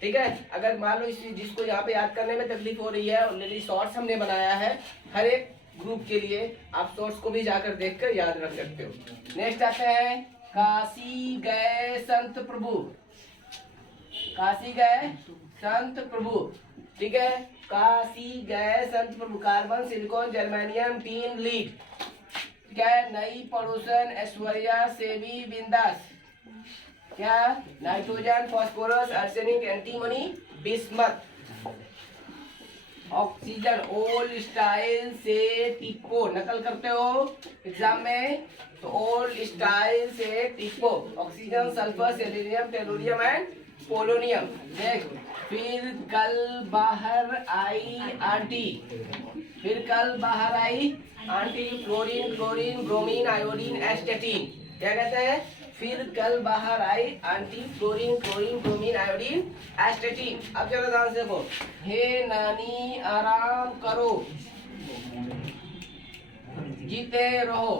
ठीक है, अगर मान लो जिसको यहाँ पे याद करने में तकलीफ हो रही है, ऑलरेडी शॉर्ट्स हमने बनाया है हर एक ग्रुप के लिए, आप शॉर्ट्स को भी जाकर देखकर याद रख सकते हो। नेक्स्ट आते हैं, काशी गए संत प्रभु। काशी गए संत प्रभु, ठीक है, काशी गए संत प्रभु। Carbon, silicon, germanium, tin, lead. क्या है? नई पड़ोसन, ऐश्वर्या, सेवी, बिंदास। क्या? Nitrogen, phosphorus, arsenic, antimony, bismuth. Oxygen, old style से टिप्पो, नकल करते हो एग्जाम में, तो ओल्ड स्टाइल से टिप्पो। Oxygen, sulphur, selenium, tellurium and polonium. Next, फिर कल बाहर आई आंटी। फिर कल बाहर आई aunty, fluorine, chlorine, bromine, iodine, astatine. क्या कहते हैं? फिर कल बाहर आई aunty, fluorine, chlorine, bromine, iodine, astatine. अब जरा ध्यान से देखो, हे नानी आराम करो, जीते रहो।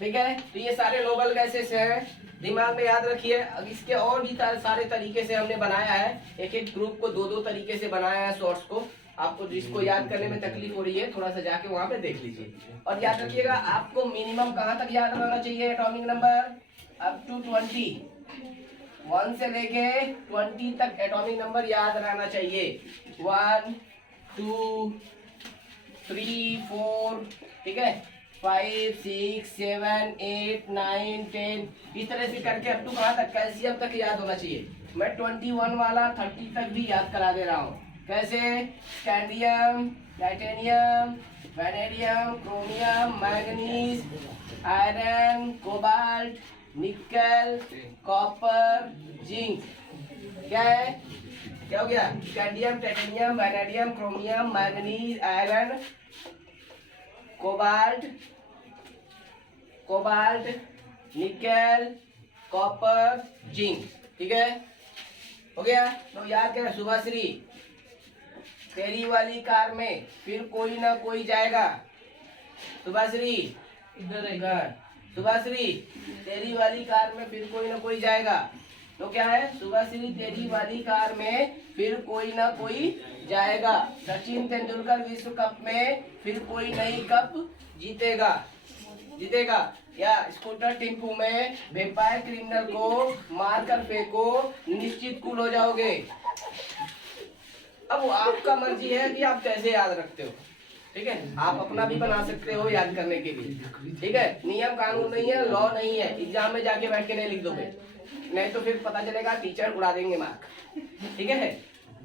ठीक है, तो ये सारे नोबल गैसेस हैं, दिमाग में याद रखिए। अब इसके और भी सारे तरीके से हमने बनाया है, एक एक ग्रुप को दो दो तरीके से बनाया है शॉर्ट्स को। आपको जिसको याद करने में तकलीफ हो रही है, थोड़ा सा जाके वहां पे देख लीजिए। और याद रखिएगा, आपको मिनिमम कहाँ तक याद रहना चाहिए? एटॉमिक नंबर अप टू 20, 1 से लेके 20 तक एटॉमिक नंबर याद रहना चाहिए। 1 2 3 4, ठीक है, 5 6 7 8 9 10, इस तरह से करके अप टू कहाँ तक? कैल्शियम तक याद होना चाहिए। मैं 21 वाला 30 तक भी याद करा दे रहा हूँ। कैसे? Scandium, titanium, vanadium, chromium, manganese, iron, cobalt, निकल, कॉपर, जिंक। क्या है, क्या हो गया? Cadmium, titanium, vanadium, chromium, manganese, iron, cobalt, निकल, कॉपर, जिंक। ठीक है, हो गया। तो याद करें, सुभाश्री तेरी वाली कार में फिर कोई ना कोई जाएगा। सुभाश्री इधर, सुभाश्री तेरी वाली कार में फिर कोई ना कोई जाएगा। तो क्या है, सुभाश्री तेरी वाली कार में फिर कोई ना कोई जाएगा। सचिन तेंदुलकर विश्व कप में फिर कोई नई कप जीतेगा। या स्कूटर टिंकू में वेम्पायर क्रिमिनल को मारकर फेंको, निश्चित कूल हो जाओगे। अब वो आपका मर्जी है कि आप कैसे याद रखते हो। ठीक है, आप अपना भी बना सकते हो याद करने के लिए। ठीक है, नियम कानून नहीं है, लॉ नहीं है। एग्जाम में जाके बैठ के नहीं लिख दोगे, नहीं तो फिर पता चलेगा टीचर उड़ा देंगे मार्क। ठीक है,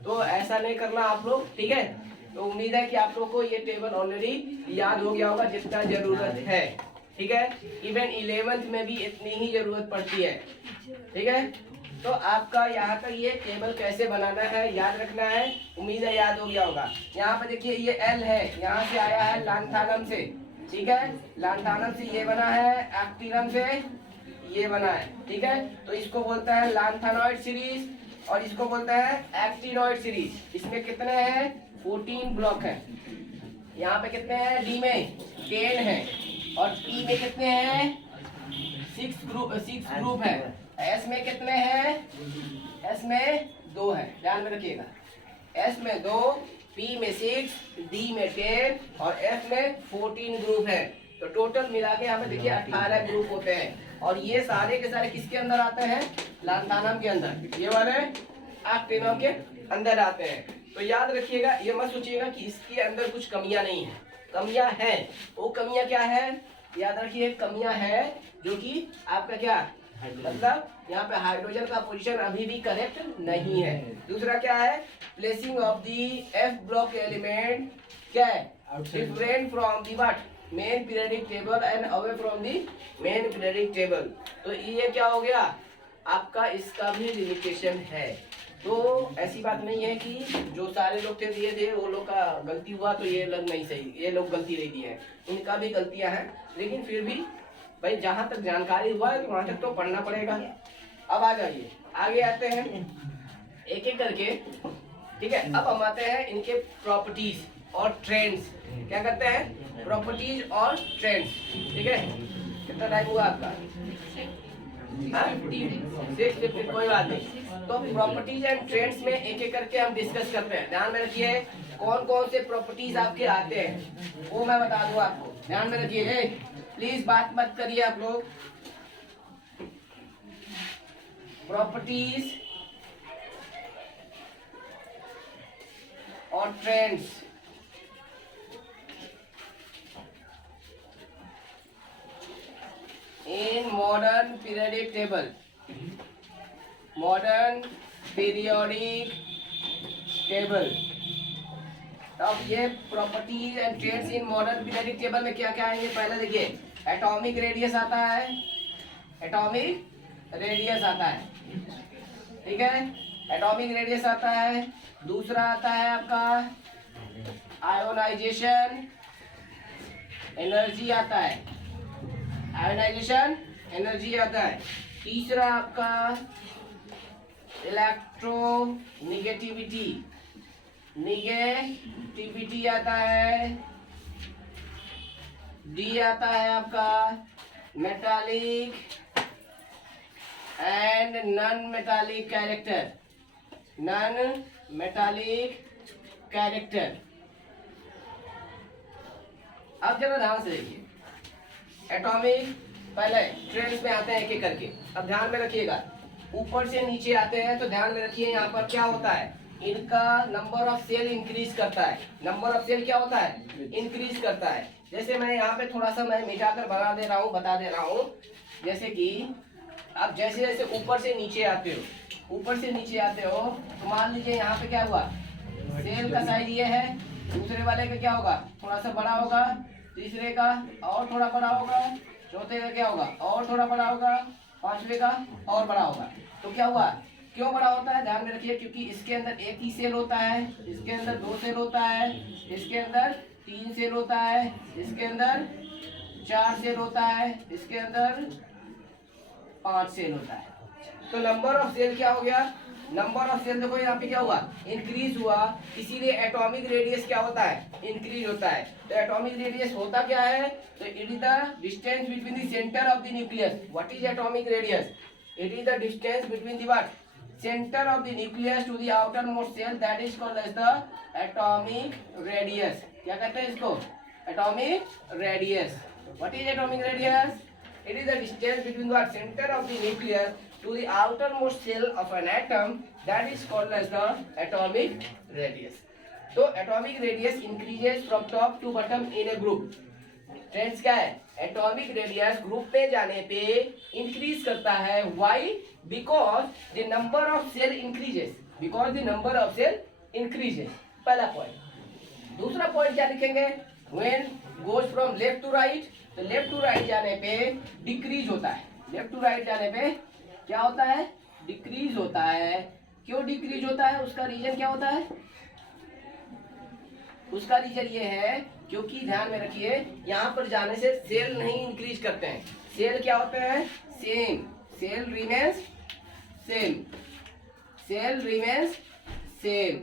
तो ऐसा नहीं करना आप लोग। ठीक है, तो उम्मीद है कि आप लोग को ये टेबल ऑलरेडी याद हो गया होगा जितना जरूरत है। ठीक है, इवन 11th में भी इतनी ही जरूरत पड़ती है। ठीक है, तो आपका यहाँ तक ये टेबल कैसे बनाना है याद रखना है। उम्मीद है याद हो गया होगा। यहाँ पे देखिए ये एल है, यहाँ से आया है लांथानम से। ठीक है, लांथानम से ये बना है, एक्टिनम से ये बना है। ठीक है, तो इसको बोलता है लांथानॉइड सीरीज और इसको बोलता है एक्टिनॉइड सीरीज। इसमें कितने हैं? 14 ब्लॉक है। यहाँ पे कितने हैं? डी में 10 है और ई में कितने हैं? 6 ग्रुप है। एस में कितने हैं? एस में 2 है, ध्यान में रखिएगा। एस में 2, पी में 6, डी में 10 और एफ में 14 ग्रुप है। तो टोटल मिला के यहाँ पे देखिए 18 ग्रुप होते हैं और ये सारे के सारे किसके अंदर आते हैं? लांथानम के अंदर, ये वाले एक्टिनम के अंदर आते हैं। तो याद रखिएगा, ये मत सोचिएगा कि इसके अंदर कुछ कमियां नहीं है। कमियां हैं। वो कमियां क्या है? याद रखिए, कमियां है जो कि आपका क्या मतलब यहाँ पे हाइड्रोजन का पोजीशन अभी भी करेक्ट नहीं है। दूसरा क्या है? Placing of the F block element क्या है? Different from the what main periodic table and away from the main periodic table. तो ये क्या हो गया आपका? इसका भी लिमिटेशन है। तो ऐसी बात नहीं है कि जो सारे लोग थे दिए थे वो लोग का गलती हुआ तो ये लोग नहीं सही, ये लोग गलती नहीं दिए हैं, इनका भी गलतियां हैं। लेकिन फिर भी भाई जहां तक जानकारी हुआ है वहां तक तो पढ़ना पड़ेगा। अब आ जाइए, आगे आते हैं एक एक करके। ठीक है, अब हम आते हैं इनके प्रॉपर्टीज और ट्रेंड्स। क्या करते हैं? प्रॉपर्टीज और ट्रेंड्स। ठीक है, कितना टाइम हुआ आपका? 6, कोई बात नहीं। तो प्रॉपर्टीज एंड ट्रेंड्स में एक एक करके हम डिस्कस करते हैं। ध्यान में रखिए कौन कौन से प्रॉपर्टीज आपके आते हैं वो मैं बता दूं आपको। ध्यान में रखिए, प्लीज बात मत करिए आप लोग। प्रॉपर्टीज और trends. In modern periodic table, modern periodic table. अब ये properties and trends in modern periodic table में क्या क्या आएंगे? पहले देखिए, एटॉमिक रेडियस आता है, एटॉमिक रेडियस आता है। ठीक है, एटॉमिक रेडियस आता है। दूसरा आता है आपका आयोनाइजेशन एनर्जी आता है, आयोनाइजेशन एनर्जी आता है। तीसरा आपका निगेटिविटी आता है। डी आता है आपका metallic and non metallic character, non metallic character. अब जरा ध्यान से देखिए, एटॉमिक पहले ट्रेंड्स में आते हैं एक एक करके। अब ध्यान में रखिएगा, ऊपर से नीचे आते हैं तो ध्यान में रखिए यहाँ पर क्या होता है? इनका नंबर ऑफ सेल इंक्रीज करता है। नंबर ऑफ सेल क्या होता है? इंक्रीज करता है। जैसे मैं यहाँ पे थोड़ा सा मैं मिटाकर बता दे रहा हूँ। जैसे कि आप जैसे जैसे ऊपर से नीचे आते हो तो मान लीजिए यहाँ पे क्या हुआ? सेल का साइज ये है, दूसरे वाले का क्या होगा, थोड़ा सा बड़ा होगा, तीसरे का और थोड़ा बड़ा होगा, चौथे का क्या होगा और थोड़ा बड़ा होगा, पांचवे का और बड़ा होगा। तो क्या हुआ, क्यों बड़ा होता है ध्यान में रखिए, क्योंकि इसके अंदर एक ही सेल होता है, इसके अंदर 2 सेल होता है, इसके अंदर 3 सेल होता है, इसके अंदर 4 सेल होता है, इसके अंदर 5 सेल होता है। तो नंबर ऑफ सेल क्या हो गया, नंबर ऑफ सेल देखो यहाँ पे क्या हुआ, इंक्रीज हुआ, इसीलिए एटॉमिक रेडियस क्या होता है, इंक्रीज होता है। तो एटॉमिक रेडियस होता क्या है, तो it is the distance between the centre of the nucleus. What is atomic radius, it is the distance between the what, center of the nucleus to the outermost cell, that is called as the atomic radius। क्या कहते हैं इसको, atomic radius। what is atomic radius, it is the distance between the center of the nucleus to the outermost cell of an atom, that is called as the atomic radius। तो atomic radius increases from top to bottom in a group। Friends क्या है, एटॉमिक रेडियस ग्रुप पे जाने पे इंक्रीज करता है। Why, because the number of shell increases, because the number of shell increases. पहला पॉइंट। दूसरा पॉइंट क्या लिखेंगे, when goes from left to right, तो लेफ्ट टू राइट जाने पे डिक्रीज होता है। लेफ्ट टू राइट जाने पे क्या होता है, डिक्रीज होता है। क्यों डिक्रीज होता है, उसका रीजन क्या होता है, उसका रीजन ये है क्योंकि ध्यान में रखिए यहाँ पर जाने से सेल नहीं इंक्रीज करते हैं। सेल क्या होते हैं, same, shell remains same, shell remains same.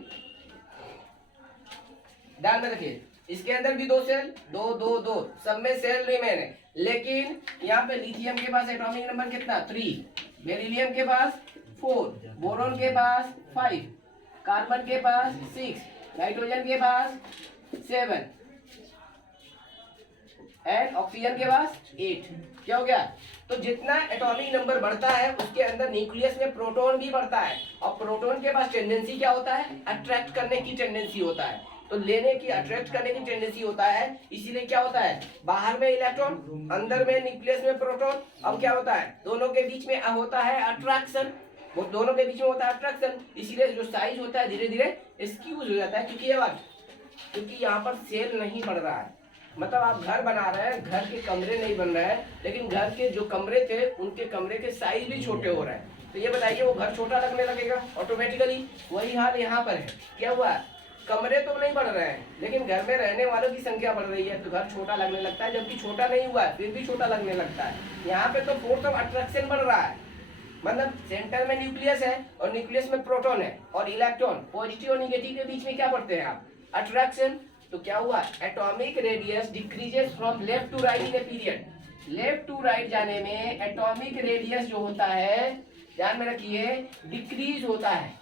ध्यान में रखिए, इसके अंदर भी 2 सेल, 2 2 2, सब में सेल रिमेन है। लेकिन यहाँ पे लिथियम के पास एटॉमिक नंबर कितना, 3, बेरिलियम के पास 4, बोरोन के पास 5, कार्बन के पास 6, नाइट्रोजन के पास 7 एंड ऑक्सीजन के पास 8। क्या हो गया, तो जितना एटॉमिक नंबर बढ़ता है उसके अंदर न्यूक्लियस में प्रोटॉन भी बढ़ता है, और प्रोटॉन के पास टेंडेंसी क्या होता है, अट्रैक्ट करने की टेंडेंसी होता है। तो लेने की, अट्रैक्ट करने की टेंडेंसी होता है, इसीलिए क्या होता है, बाहर में इलेक्ट्रॉन, अंदर में न्यूक्लियस में प्रोटॉन। अब क्या होता है, दोनों के बीच में होता है अट्रैक्शन, वो दोनों के बीच में होता है अट्रैक्शन, इसीलिए जो साइज होता है धीरे धीरे स्क्यूज हो जाता है। क्योंकि ये बात, क्योंकि यहाँ पर सेल नहीं बढ़ रहा है। मतलब आप घर बना रहे हैं, घर के कमरे नहीं बन रहे हैं, लेकिन घर के जो कमरे थे उनके कमरे के साइज भी छोटे हो रहे हैं। तो ये बताइए वो घर छोटा लगने लगेगा ऑटोमेटिकली। वही हाल यहाँ पर है। क्या हुआ, कमरे तो नहीं बढ़ रहे हैं लेकिन घर में रहने वालों की संख्या बढ़ रही है, तो घर छोटा लगने लगता है, जबकि छोटा नहीं हुआ है फिर भी छोटा लगने लगता है। यहाँ पे तो फोर्स ऑफ अट्रैक्शन बढ़ रहा है। मतलब सेंटर में न्यूक्लियस है और न्यूक्लियस में प्रोटॉन है और इलेक्ट्रॉन, पॉजिटिव और निगेटिव के बीच में क्या पढ़ते हैं आप, अट्रैक्शन। तो क्या हुआ, atomic radius decreases from left to right in a period. Left to right जाने में एटॉमिक रेडियस जो होता है, ध्यान में रखिए, डिक्रीज होता है।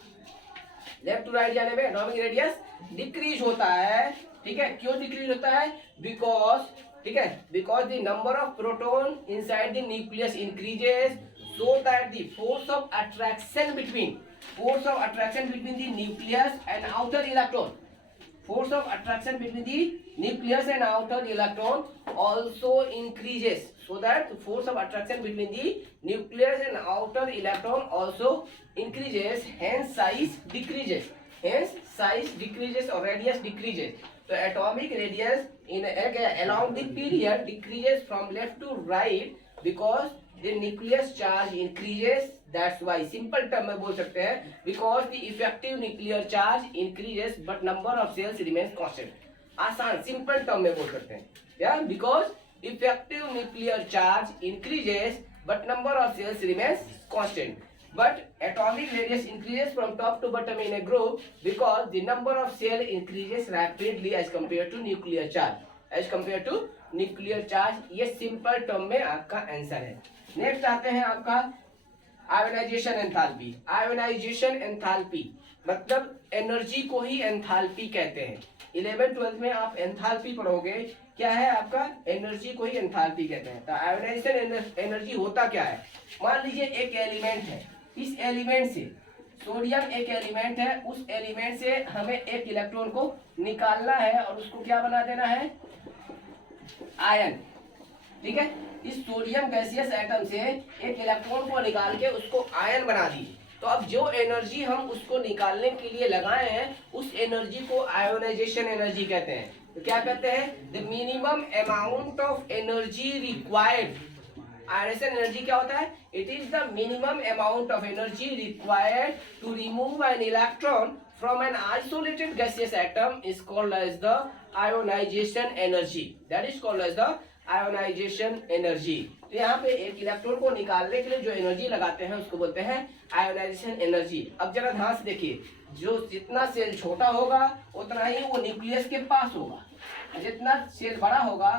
लेफ्ट टू राइट जाने में एटॉमिक रेडियस डिक्रीज होता है। ठीक है, क्यों डिक्रीज होता है, बिकॉज, ठीक है, because the number of proton inside the nucleus increases, so that the force of attraction between the nucleus and outer electron, force of attraction between the nucleus and outer electron also increases, so that force of attraction between the nucleus and outer electron also increases, hence size decreases, or radius decreases। तो atomic radius in along the period decreases from left to right because the nucleus charge increases। that's why simple term में बोल सकते हैं, because the effective nuclear charge increases but number of cells remains constant। आसान सिंपल टर्म में बोल सकते हैं क्या, because effective nuclear charge increases but number of cells remains constant, but atomic radius increases from top to bottom in a group because the number of cell increases rapidly as compared to nuclear charge, nuclear charge. ये सिंपल टर्म में आपका आंसर है। नेक्स्ट आते हैं आपका आयोनाइजेशन एंथैल्पी। आयोनाइजेशन एंथैल्पी मतलब एनर्जी को ही एंथैल्पी कहते हैं। 11th-12th में आप एंथैल्पी पढ़ोगे, क्या है आपका, एनर्जी को ही एंथैल्पी कहते हैं। तो आयोनाइजेशन एनर्जी होता क्या है, मान लीजिए एक एलिमेंट है, इस एलिमेंट से, सोडियम एक एलिमेंट है, उस एलिमेंट से हमें एक इलेक्ट्रॉन को निकालना है और उसको क्या बना देना है, आयन। ठीक है, इस सोडियम गैसियस एटम से एक इलेक्ट्रॉन को निकाल के उसको आयन बना दी। तो अब जो एनर्जी हम उसको निकालने के लिए लगाए हैं उस एनर्जी को आयोनाइजेशन एनर्जी कहते हैं। तो क्या कहते हैं? The minimum amount of energy required. Ionization energy क्या होता है? It is the minimum amount of energy required to remove an electron from an isolated gaseous atom is called as the ionization energy. That is called as the ionization energy. तो यहाँ पे एक इलेक्ट्रॉन को निकालने के लिए जो एनर्जी लगाते हैं उसको बोलते हैं आयोनाइजेशन एनर्जी। अब जरा ध्यान से देखिए, जो जितना सेल छोटा होगा उतना ही वो न्यूक्लियस के पास होगा, जितना सेल बड़ा होगा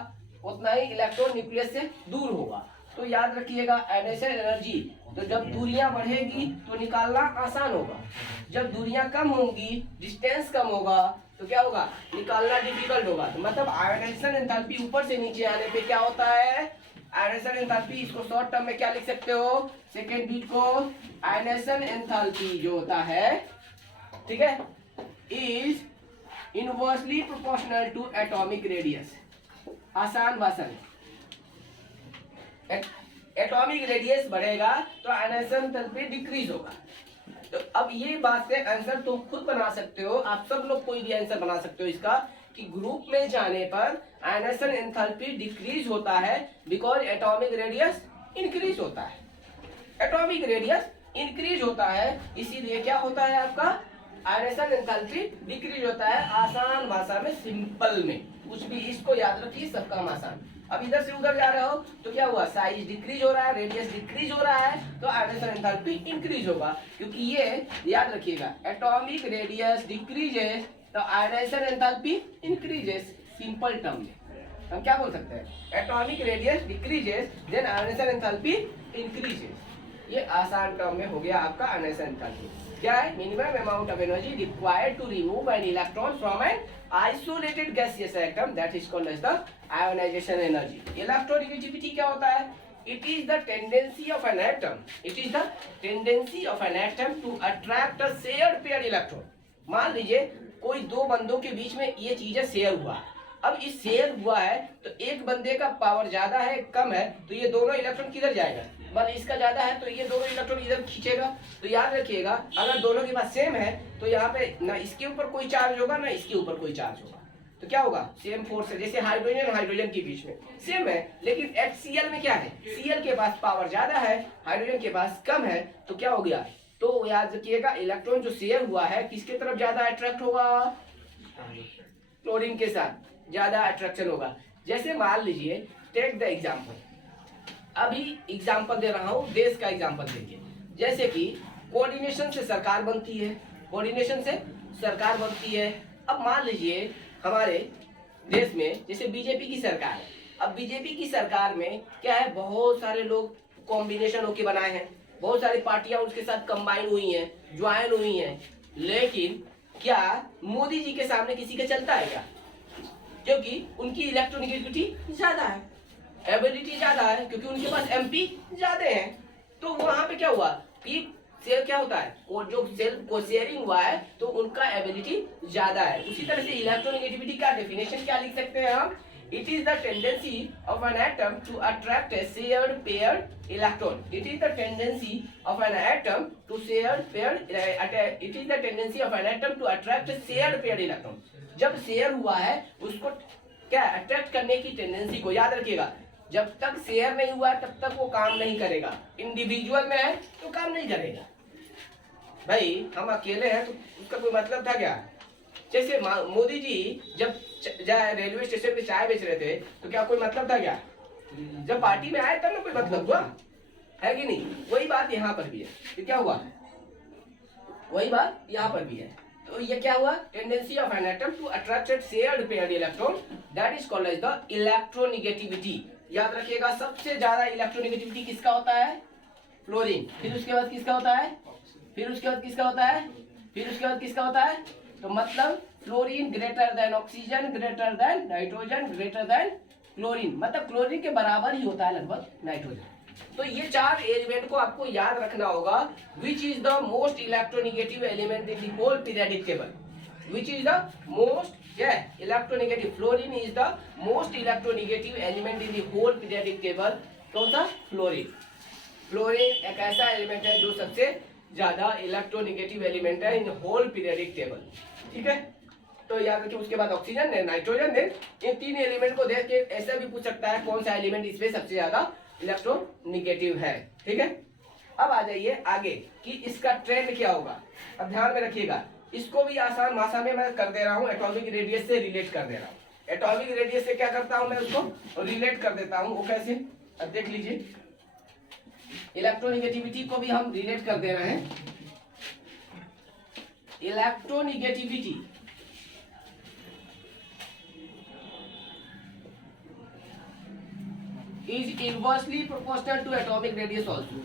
उतना ही इलेक्ट्रॉन न्यूक्लियस से दूर होगा। तो याद रखिएगा आयोनाइजेशन एनर्जी, तो जब दूरियां बढ़ेगी तो निकालना आसान होगा, जब दूरियां कम होंगी, डिस्टेंस कम होगा, तो क्या होगा? निकालना डिफिकल्ट होगा। तो मतलब आयोनाइजेशन एंथैल्पी ऊपर से नीचे आने पे क्या होता है? आयोनाइजेशन एंथैल्पी, इसको शॉर्ट टर्म में क्या लिख सकते हो? सेकेंड बीट को आयोनाइजेशन एंथैल्पी जो होता है, ठीक है, is inversely proportional to atomic radius. आसान भाषा में एटॉमिक रेडियस बढ़ेगा तो आयोनाइजेशन एंथैल्पी डिक्रीज होगा। तो अब ये बात से आंसर तुम खुद बना सकते हो, आप सब लोग कोई भी आंसर बना सकते हो इसका, कि ग्रुप में जाने पर आयोनाइजेशन एंथैल्पी डिक्रीज होता है बिकॉज एटॉमिक रेडियस इंक्रीज होता है। एटॉमिक रेडियस इंक्रीज होता है, इसीलिए क्या होता है आपका? आयोनाइजेशन एंथैल्पी डिक्रीज होता है। आसान भाषा में, सिंपल में, कुछ भी इसको याद रखिए, सब काम आसान। अब इधर से उधर जा रहे हो तो क्या हुआ? साइज डिक्रीज हो रहा है, रेडियस डिक्रीज हो रहा है, तो आयोनाइजेशन एंथैल्पी इंक्रीज होगा। क्योंकि ये याद रखिएगा, एटॉमिक रेडियस डिक्रीजेस तो ionization enthalpy increases. Simple term में हम क्या बोल सकते हैं? Atomic radius decreases then ionization enthalpy increases. ये आसान टर्म में हो गया आपका आयोनाइजेशन एंथैल्पी। क्या है? Minimum amount of energy required to remove an electron from an isolated gaseous atom, that is called as the ionization energy. Electronegativity क्या होता है? It is the tendency of an atom. It is the tendency of an atom to attract a shared paired electron. मान लीजिए कोई दो बंदों के बीच में ये चीजें शेयर हुआ, अब इस शेयर हुआ है तो एक बंदे का पावर ज्यादा है, कम है, तो ये दोनों इलेक्ट्रॉन किधर जाएगा? बल इसका ज्यादा है तो ये दोनों इलेक्ट्रॉन इधर खींचेगा। तो याद रखिएगा, अगर दोनों के पास सेम है तो यहाँ पे ना इसके ऊपर कोई चार्ज होगा ना इसके ऊपर कोई चार्ज होगा, तो क्या होगा? सेम फोर्स है। जैसे हाइड्रोजन हाइड्रोजन के बीच में सेम है, लेकिन HCl में क्या है? Cl के पास पावर ज्यादा है, हाइड्रोजन के पास कम है, तो क्या हो गया? तो याद रखिएगा, इलेक्ट्रॉन जो शेयर हुआ है किसके तरफ ज्यादा अट्रैक्ट होगा? क्लोरीन के साथ ज्यादा अट्रैक्शन होगा। जैसे मान लीजिए, टेक द एग्जाम्पल, अभी एग्जाम्पल दे रहा हूँ, देश का एग्जाम्पल देखिए। जैसे कि कोऑर्डिनेशन से सरकार बनती है, कोऑर्डिनेशन से सरकार बनती है। अब मान लीजिए हमारे देश में जैसे बीजेपी की सरकार है, अब बीजेपी की सरकार में क्या है? बहुत सारे लोग कॉम्बिनेशन होके बनाए हैं, बहुत सारी पार्टियां उसके साथ कंबाइन हुई हैं, ज्वाइन हुई हैं, लेकिन क्या मोदी जी के सामने किसी का चलता है क्या? क्योंकि उनकी इलेक्ट्रोनेगेटिविटी ज्यादा है, एबिलिटी ज्यादा है, क्योंकि उनके पास MP ज्यादा हैं। तो वहां पे क्या हुआ कि शेयर क्या होता है? और जो सेल को शेयरिंग हुआ है तो उनका एबिलिटी ज्यादा है। उसी तरह से इलेक्ट्रोनेगेटिविटी का डेफिनेशन क्या लिख सकते हैं हम? It is the tendency of an atom to attract a shared paired electron. It is the tendency of an atom to shared paired. It is the tendency of an atom to attract a shared paired electron. जब शेयर हुआ है उसको क्या अट्रैक्ट करने की टेंडेंसी को याद रखिएगा। जब तक शेयर नहीं हुआ तब तक वो काम नहीं करेगा। इंडिविजुअल में है तो काम नहीं करेगा। भाई हम अकेले हैं तो उसका कोई मतलब था क्या? जैसे मोदी जी जब रेलवे स्टेशन पे चाय बेच रहे थे तो क्या कोई मतलब था क्या? जब पार्टी में आए तब ना कोई मतलब हुआ है कि नहीं? वही बात यहाँ पर भी है। तो क्या हुआ? वही बात यहाँ पर भी है। तो ये क्या हुआ? Tendency of an atom to attract shared paired electron, that is called as the electronegativity. याद रखिएगा, सबसे ज्यादा इलेक्ट्रोनेगेटिविटी किसका होता है? फ्लोरीन। फिर उसके बाद किसका होता है? फिर उसके बाद किसका होता है? फिर उसके बाद किसका होता है? तो मतलब fluorine greater than oxygen, greater than nitrogen, greater than chlorine, मतलब क्लोरीन के बराबर ही होता है लगभग नाइट्रोजन। तो ये चार एलिमेंट को आपको याद रखना होगा। Which is the most electronegative element in the whole periodic table? Which is the most electronegative? Fluorine is the most electronegative element in the whole periodic table. कौन सा? फ्लोरीन। फ्लोरीन एक ऐसा एलिमेंट है जो सबसे ज्यादा इलेक्ट्रोनेगेटिव एलिमेंट है इन होल पीरियोडिक टेबल। ठीक है, तो याद रखिए। उसके बाद ऑक्सीजन है, नाइट्रोजन है, इन तीन एलिमेंट को देख के ऐसा भी पूछ सकता है कौन सा एलिमेंट इसमें सबसे ज्यादा इलेक्ट्रोनेगेटिव है। ठीक है, अब आ जाइए आगे कि इसका ट्रेंड क्या होगा। अब ध्यान में रखिएगा, इसको भी आसान भाषा में मैं कर दे रहा हूँ, एटॉमिक रेडियस से रिलेट कर दे रहा हूँ। एटॉमिक रेडियस से क्या करता हूँ मैं, उसको रिलेट कर देता हूँ। वो कैसे, अब देख लीजिए, इलेक्ट्रोनेगेटिविटी को भी हम रिलेट कर दे रहे हैं। Electronegativity is inversely proportional to atomic radius also.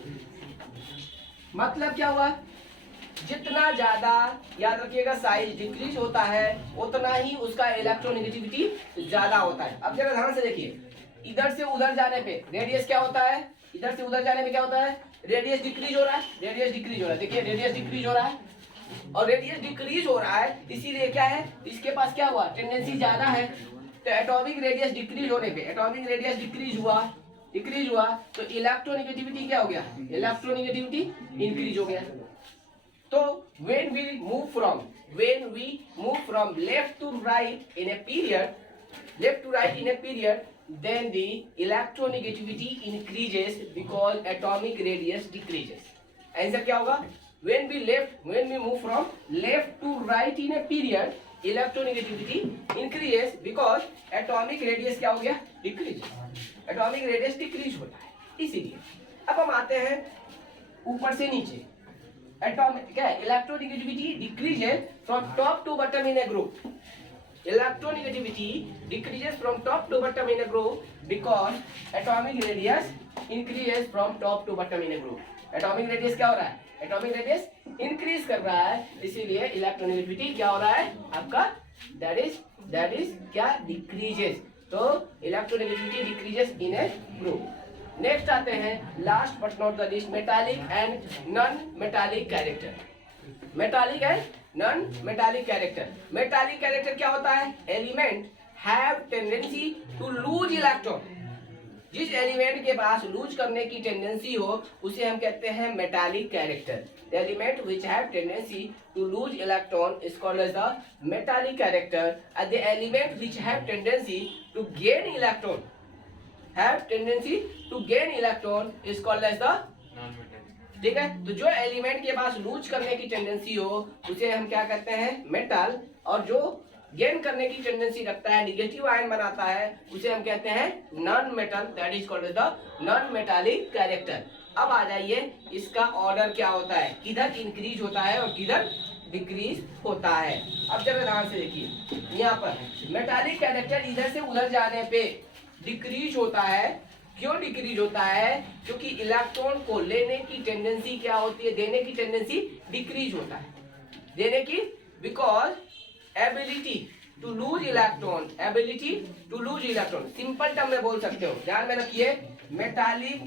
मतलब क्या हुआ, जितना ज्यादा याद रखिएगा साइज डिक्रीज होता है उतना ही उसका इलेक्ट्रोनेगेटिविटी ज्यादा होता है। अब जरा ध्यान से देखिए, इधर से उधर जाने पे रेडियस क्या होता है, इधर से उधर जाने में क्या होता है, रेडियस डिक्रीज हो रहा है, रेडियस डिक्रीज हो रहा है। देखिए रेडियस डिक्रीज हो रहा है और रेडियस डिक्रीज हो रहा है, इसीलिए क्या है, इसके पास क्या हुआ, टेंडेंसी ज्यादा है। तो एटॉमिक रेडियस डिक्रीज होने पे, एटॉमिक रेडियस डिक्रीज हुआ तो इलेक्ट्रोनेगेटिविटी क्या हो गया, इलेक्ट्रोनेगेटिविटी इंक्रीज हो गया। तो when we move from left to right in a period, then the electronegativity increases because atomic radius decreases. Answer क्या होगा, when we move from left to right in a period, electronegativity increases because atomic radius क्या हो गया, decreases. atomic radius decrease होता है इसीलिए। अब हम आते हैं ऊपर से नीचे, एटॉमिक क्या है, electronegativity decreases from top to bottom in a group. Electronegativity decreases from top to bottom in a group because atomic radius increases from top to bottom in a group. Atomic radius क्या हो रहा है, एटॉमिक रेडियस इंक्रीज कर रहा है, इसीलिए इलेक्ट्रोनेगेटिविटी क्या हो रहा है आपका, दैट इज क्या, डिक्रीजेस। तो electronegativity decreases in a group. Next आते हैं last but not the least, metallic and non metallic character. Metallic and non metallic character. Metallic character क्या होता है, element have tendency to lose electron. जिस एलिमेंट के पास लूज करने की टेंडेंसी हो उसे हम कहते हैं metallic character. The element which have tendency to lose electron is called as the metallic character and the element which have tendency to gain electron have tendency to gain electron is called as the non-metallic। ठीक है, तो जो एलिमेंट के पास लूज करने की टेंडेंसी हो उसे हम क्या कहते हैं, मेटल, और जो गेन करने की टेंडेंसी रखता है, निगेटिव आयन बनाता है, उसे हम कहते हैं non metal, that is called as the non metallic character. अब आ जाइए इसका ऑर्डर क्या होता है, किधर इंक्रीज होता है और किधर डिक्रीज होता है। अब जरा ध्यान से देखिए, यहाँ पर मेटालिक कैरेक्टर इधर से उधर जाने पे डिक्रीज होता है। क्यों डिक्रीज होता है, क्योंकि इलेक्ट्रॉन को लेने की टेंडेंसी क्या होती है, देने की टेंडेंसी डिक्रीज होता है, देने की, because ability to lose electron, ability to lose electron, simple term में बोल सकते हो, ध्यान में रखिए। मेटालिक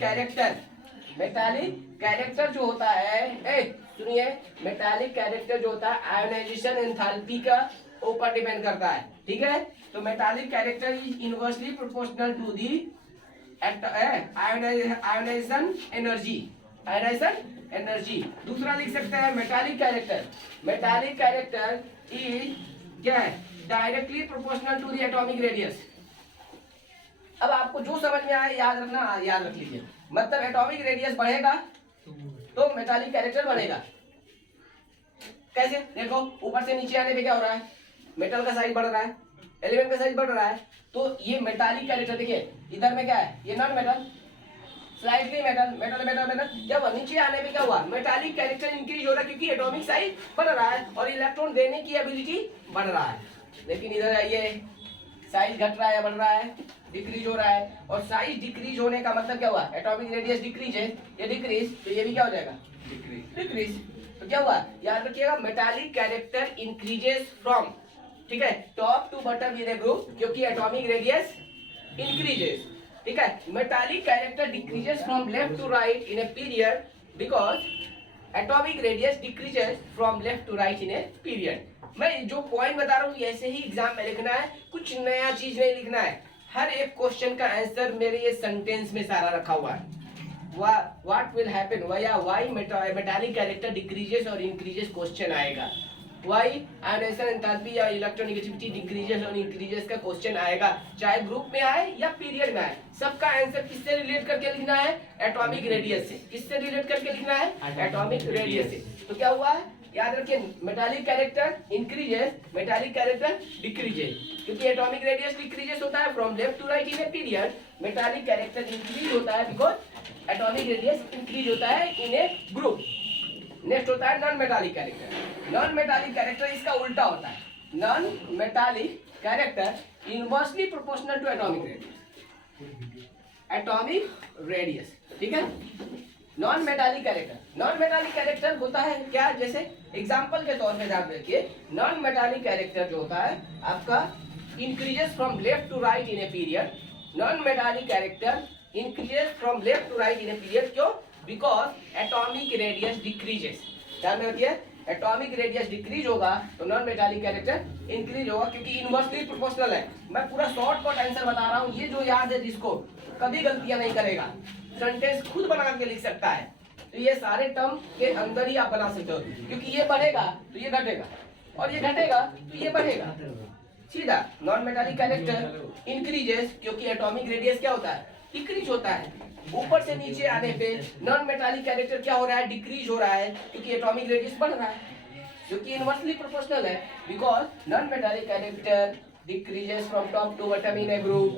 कैरेक्टर जो होता है, सुनिए, मेटालिक कैरेक्टर जो होता है आयोनाइजेशन एंथैल्पी का ऊपर डिपेंड करता है। ठीक है, तो metallic character is inversely proportional to the ionization energy. दूसरा लिख सकते हैं मेटालिक कैरेक्टर इज क्या है, directly proportional to the atomic radius. अब आपको जो समझ में आए याद रख लीजिए। मतलब एटॉमिक रेडियस बढ़ेगा तो मेटालिक कैरेक्टर बढ़ेगा। कैसे, देखो ऊपर से नीचे आने पे क्या हो रहा है, मेटल का साइज बढ़ रहा है, एलिमेंट का साइज बढ़ रहा है, तो ये मेटालिक कैरेक्टर देखिए, इधर में क्या है, ये नॉन मेटल, स्लाइटली मेटल, जब नीचे आने पे क्या हुआ, मेटालिक कैरेक्टर इंक्रीज हो रहा है क्योंकि एटॉमिक साइज बढ़ रहा है और इलेक्ट्रॉन देने की एबिलिटी बढ़ रहा है। लेकिन इधर आइए, साइज घट रहा है या बढ़ रहा है, डिक्रीज हो रहा है, और साइज डिक्रीज होने का मतलब क्या हुआ, एटॉमिक रेडियस डिक्रीज है, ये डिक्रीज, तो ये भी क्या हो जाएगा, डिक्रीज। तो क्या हुआ, याद रखिएगा, मेटालिक कैरेक्टर इंक्रीजेस फ्रॉम, ठीक है, top to bottom in a group, क्योंकि एटॉमिक रेडियस इंक्रीजेस। ठीक है, metallic character decreases from left to right in a period because atomic radius decreases from left to right in a period. मैं जो पॉइंट बता रहा हूँ ऐसे ही एग्जाम में लिखना है, कुछ नया चीज नहीं लिखना है। हर एक क्वेश्चन का आंसर मेरे ये सेंटेंस में सारा रखा हुआ है। What will happen, why metallic character decreases और इंक्रीजेस क्वेश्चन आएगा। वाई आयोनाइजेशन एंथैल्पी या इलेक्ट्रोनेगेटिविटी डिक्रीजेस और इंक्रीजेस का क्वेश्चन आएगा, चाहे ग्रुप में आए या पीरियड में आए। सबका आंसर किससे रिलेट करके लिखना है? एटॉमिक रेडियस से। किससे रिलेट करके लिखना है? एटॉमिक रेडियस से। तो क्या हुआ है, याद रखिए, metallic character increases, metallic character decreases, क्योंकि एटॉमिक रेडियस डिक्रीजेस होता है from left to right in a period, metallic character increase होता है बिकॉज एटॉमिक रेडियस इंक्रीज होता है इन ए ग्रुप। नेक्स्ट होता है non metallic character. Non metallic character इसका उल्टा होता है। Non metallic character inversely proportional to atomic radius, atomic radius, ठीक है। Non metallic character, non metallic character होता है क्या, जैसे एग्जांपल के तौर पे ध्यान रखिए, नॉन मेटालिक कैरेक्टर जो होता है आपका increases from left to right in a period. Non metallic character increases from left to right in a period, क्यों? Because atomic radius decreases. ध्यान रखिए, एटॉमिक रेडियस डिक्रीज होगा तो नॉन मेटालिक कैरेक्टर इंक्रीज होगा, क्योंकि इनवर्सली प्रोपोर्शनल है। मैं पूरा शॉर्टकट आंसर बता रहा हूँ, ये जो याद है जिसको कभी गलतियां नहीं करेगा, सेंटेंस खुद बना के लिख सकता है। तो ये सारे टर्म के अंदर ही आप बना सकते हो, क्योंकि ये बढ़ेगा तो ये घटेगा और ये घटेगा तो ये बढ़ेगा, सीधा। नॉन मेटालिक कैरेक्टर इंक्रीजेस, क्योंकि एटॉमिक रेडियस क्या होता है? डिक्रीज होता है। ऊपर से नीचे आने पे नॉन मेटालिक कैरेक्टर क्या हो रहा है? डिक्रीज हो रहा है, क्योंकि एटॉमिक रेडियस बढ़ रहा है, क्योंकि इनवर्सली प्रोपोर्शनल है। Because non metallic character decreases from top to bottom in a group,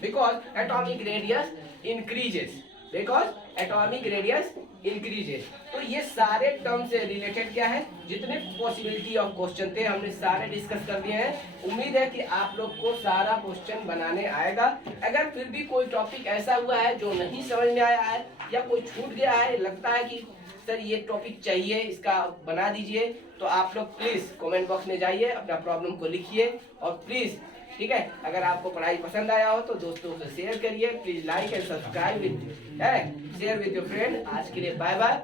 because atomic radius increases, because atomic radius increases। तो ये सारे टर्म से रिलेटेड क्या है, जितने पॉसिबिलिटी ऑफ क्वेश्चन थे हमने सारे डिस्कस कर दिए हैं। उम्मीद है कि आप लोग को सारा क्वेश्चन बनाने आएगा। अगर फिर भी कोई टॉपिक ऐसा हुआ है जो नहीं समझ में आया है या कोई छूट गया है, लगता है कि सर ये टॉपिक चाहिए, इसका बना दीजिए, तो आप लोग प्लीज कमेंट बॉक्स में जाइए, अपना प्रॉब्लम को लिखिए और प्लीज, ठीक है, अगर आपको पढ़ाई पसंद आया हो तो दोस्तों से शेयर करिए। Please like and subscribe with share with your friend. आज के लिए बाय बाय।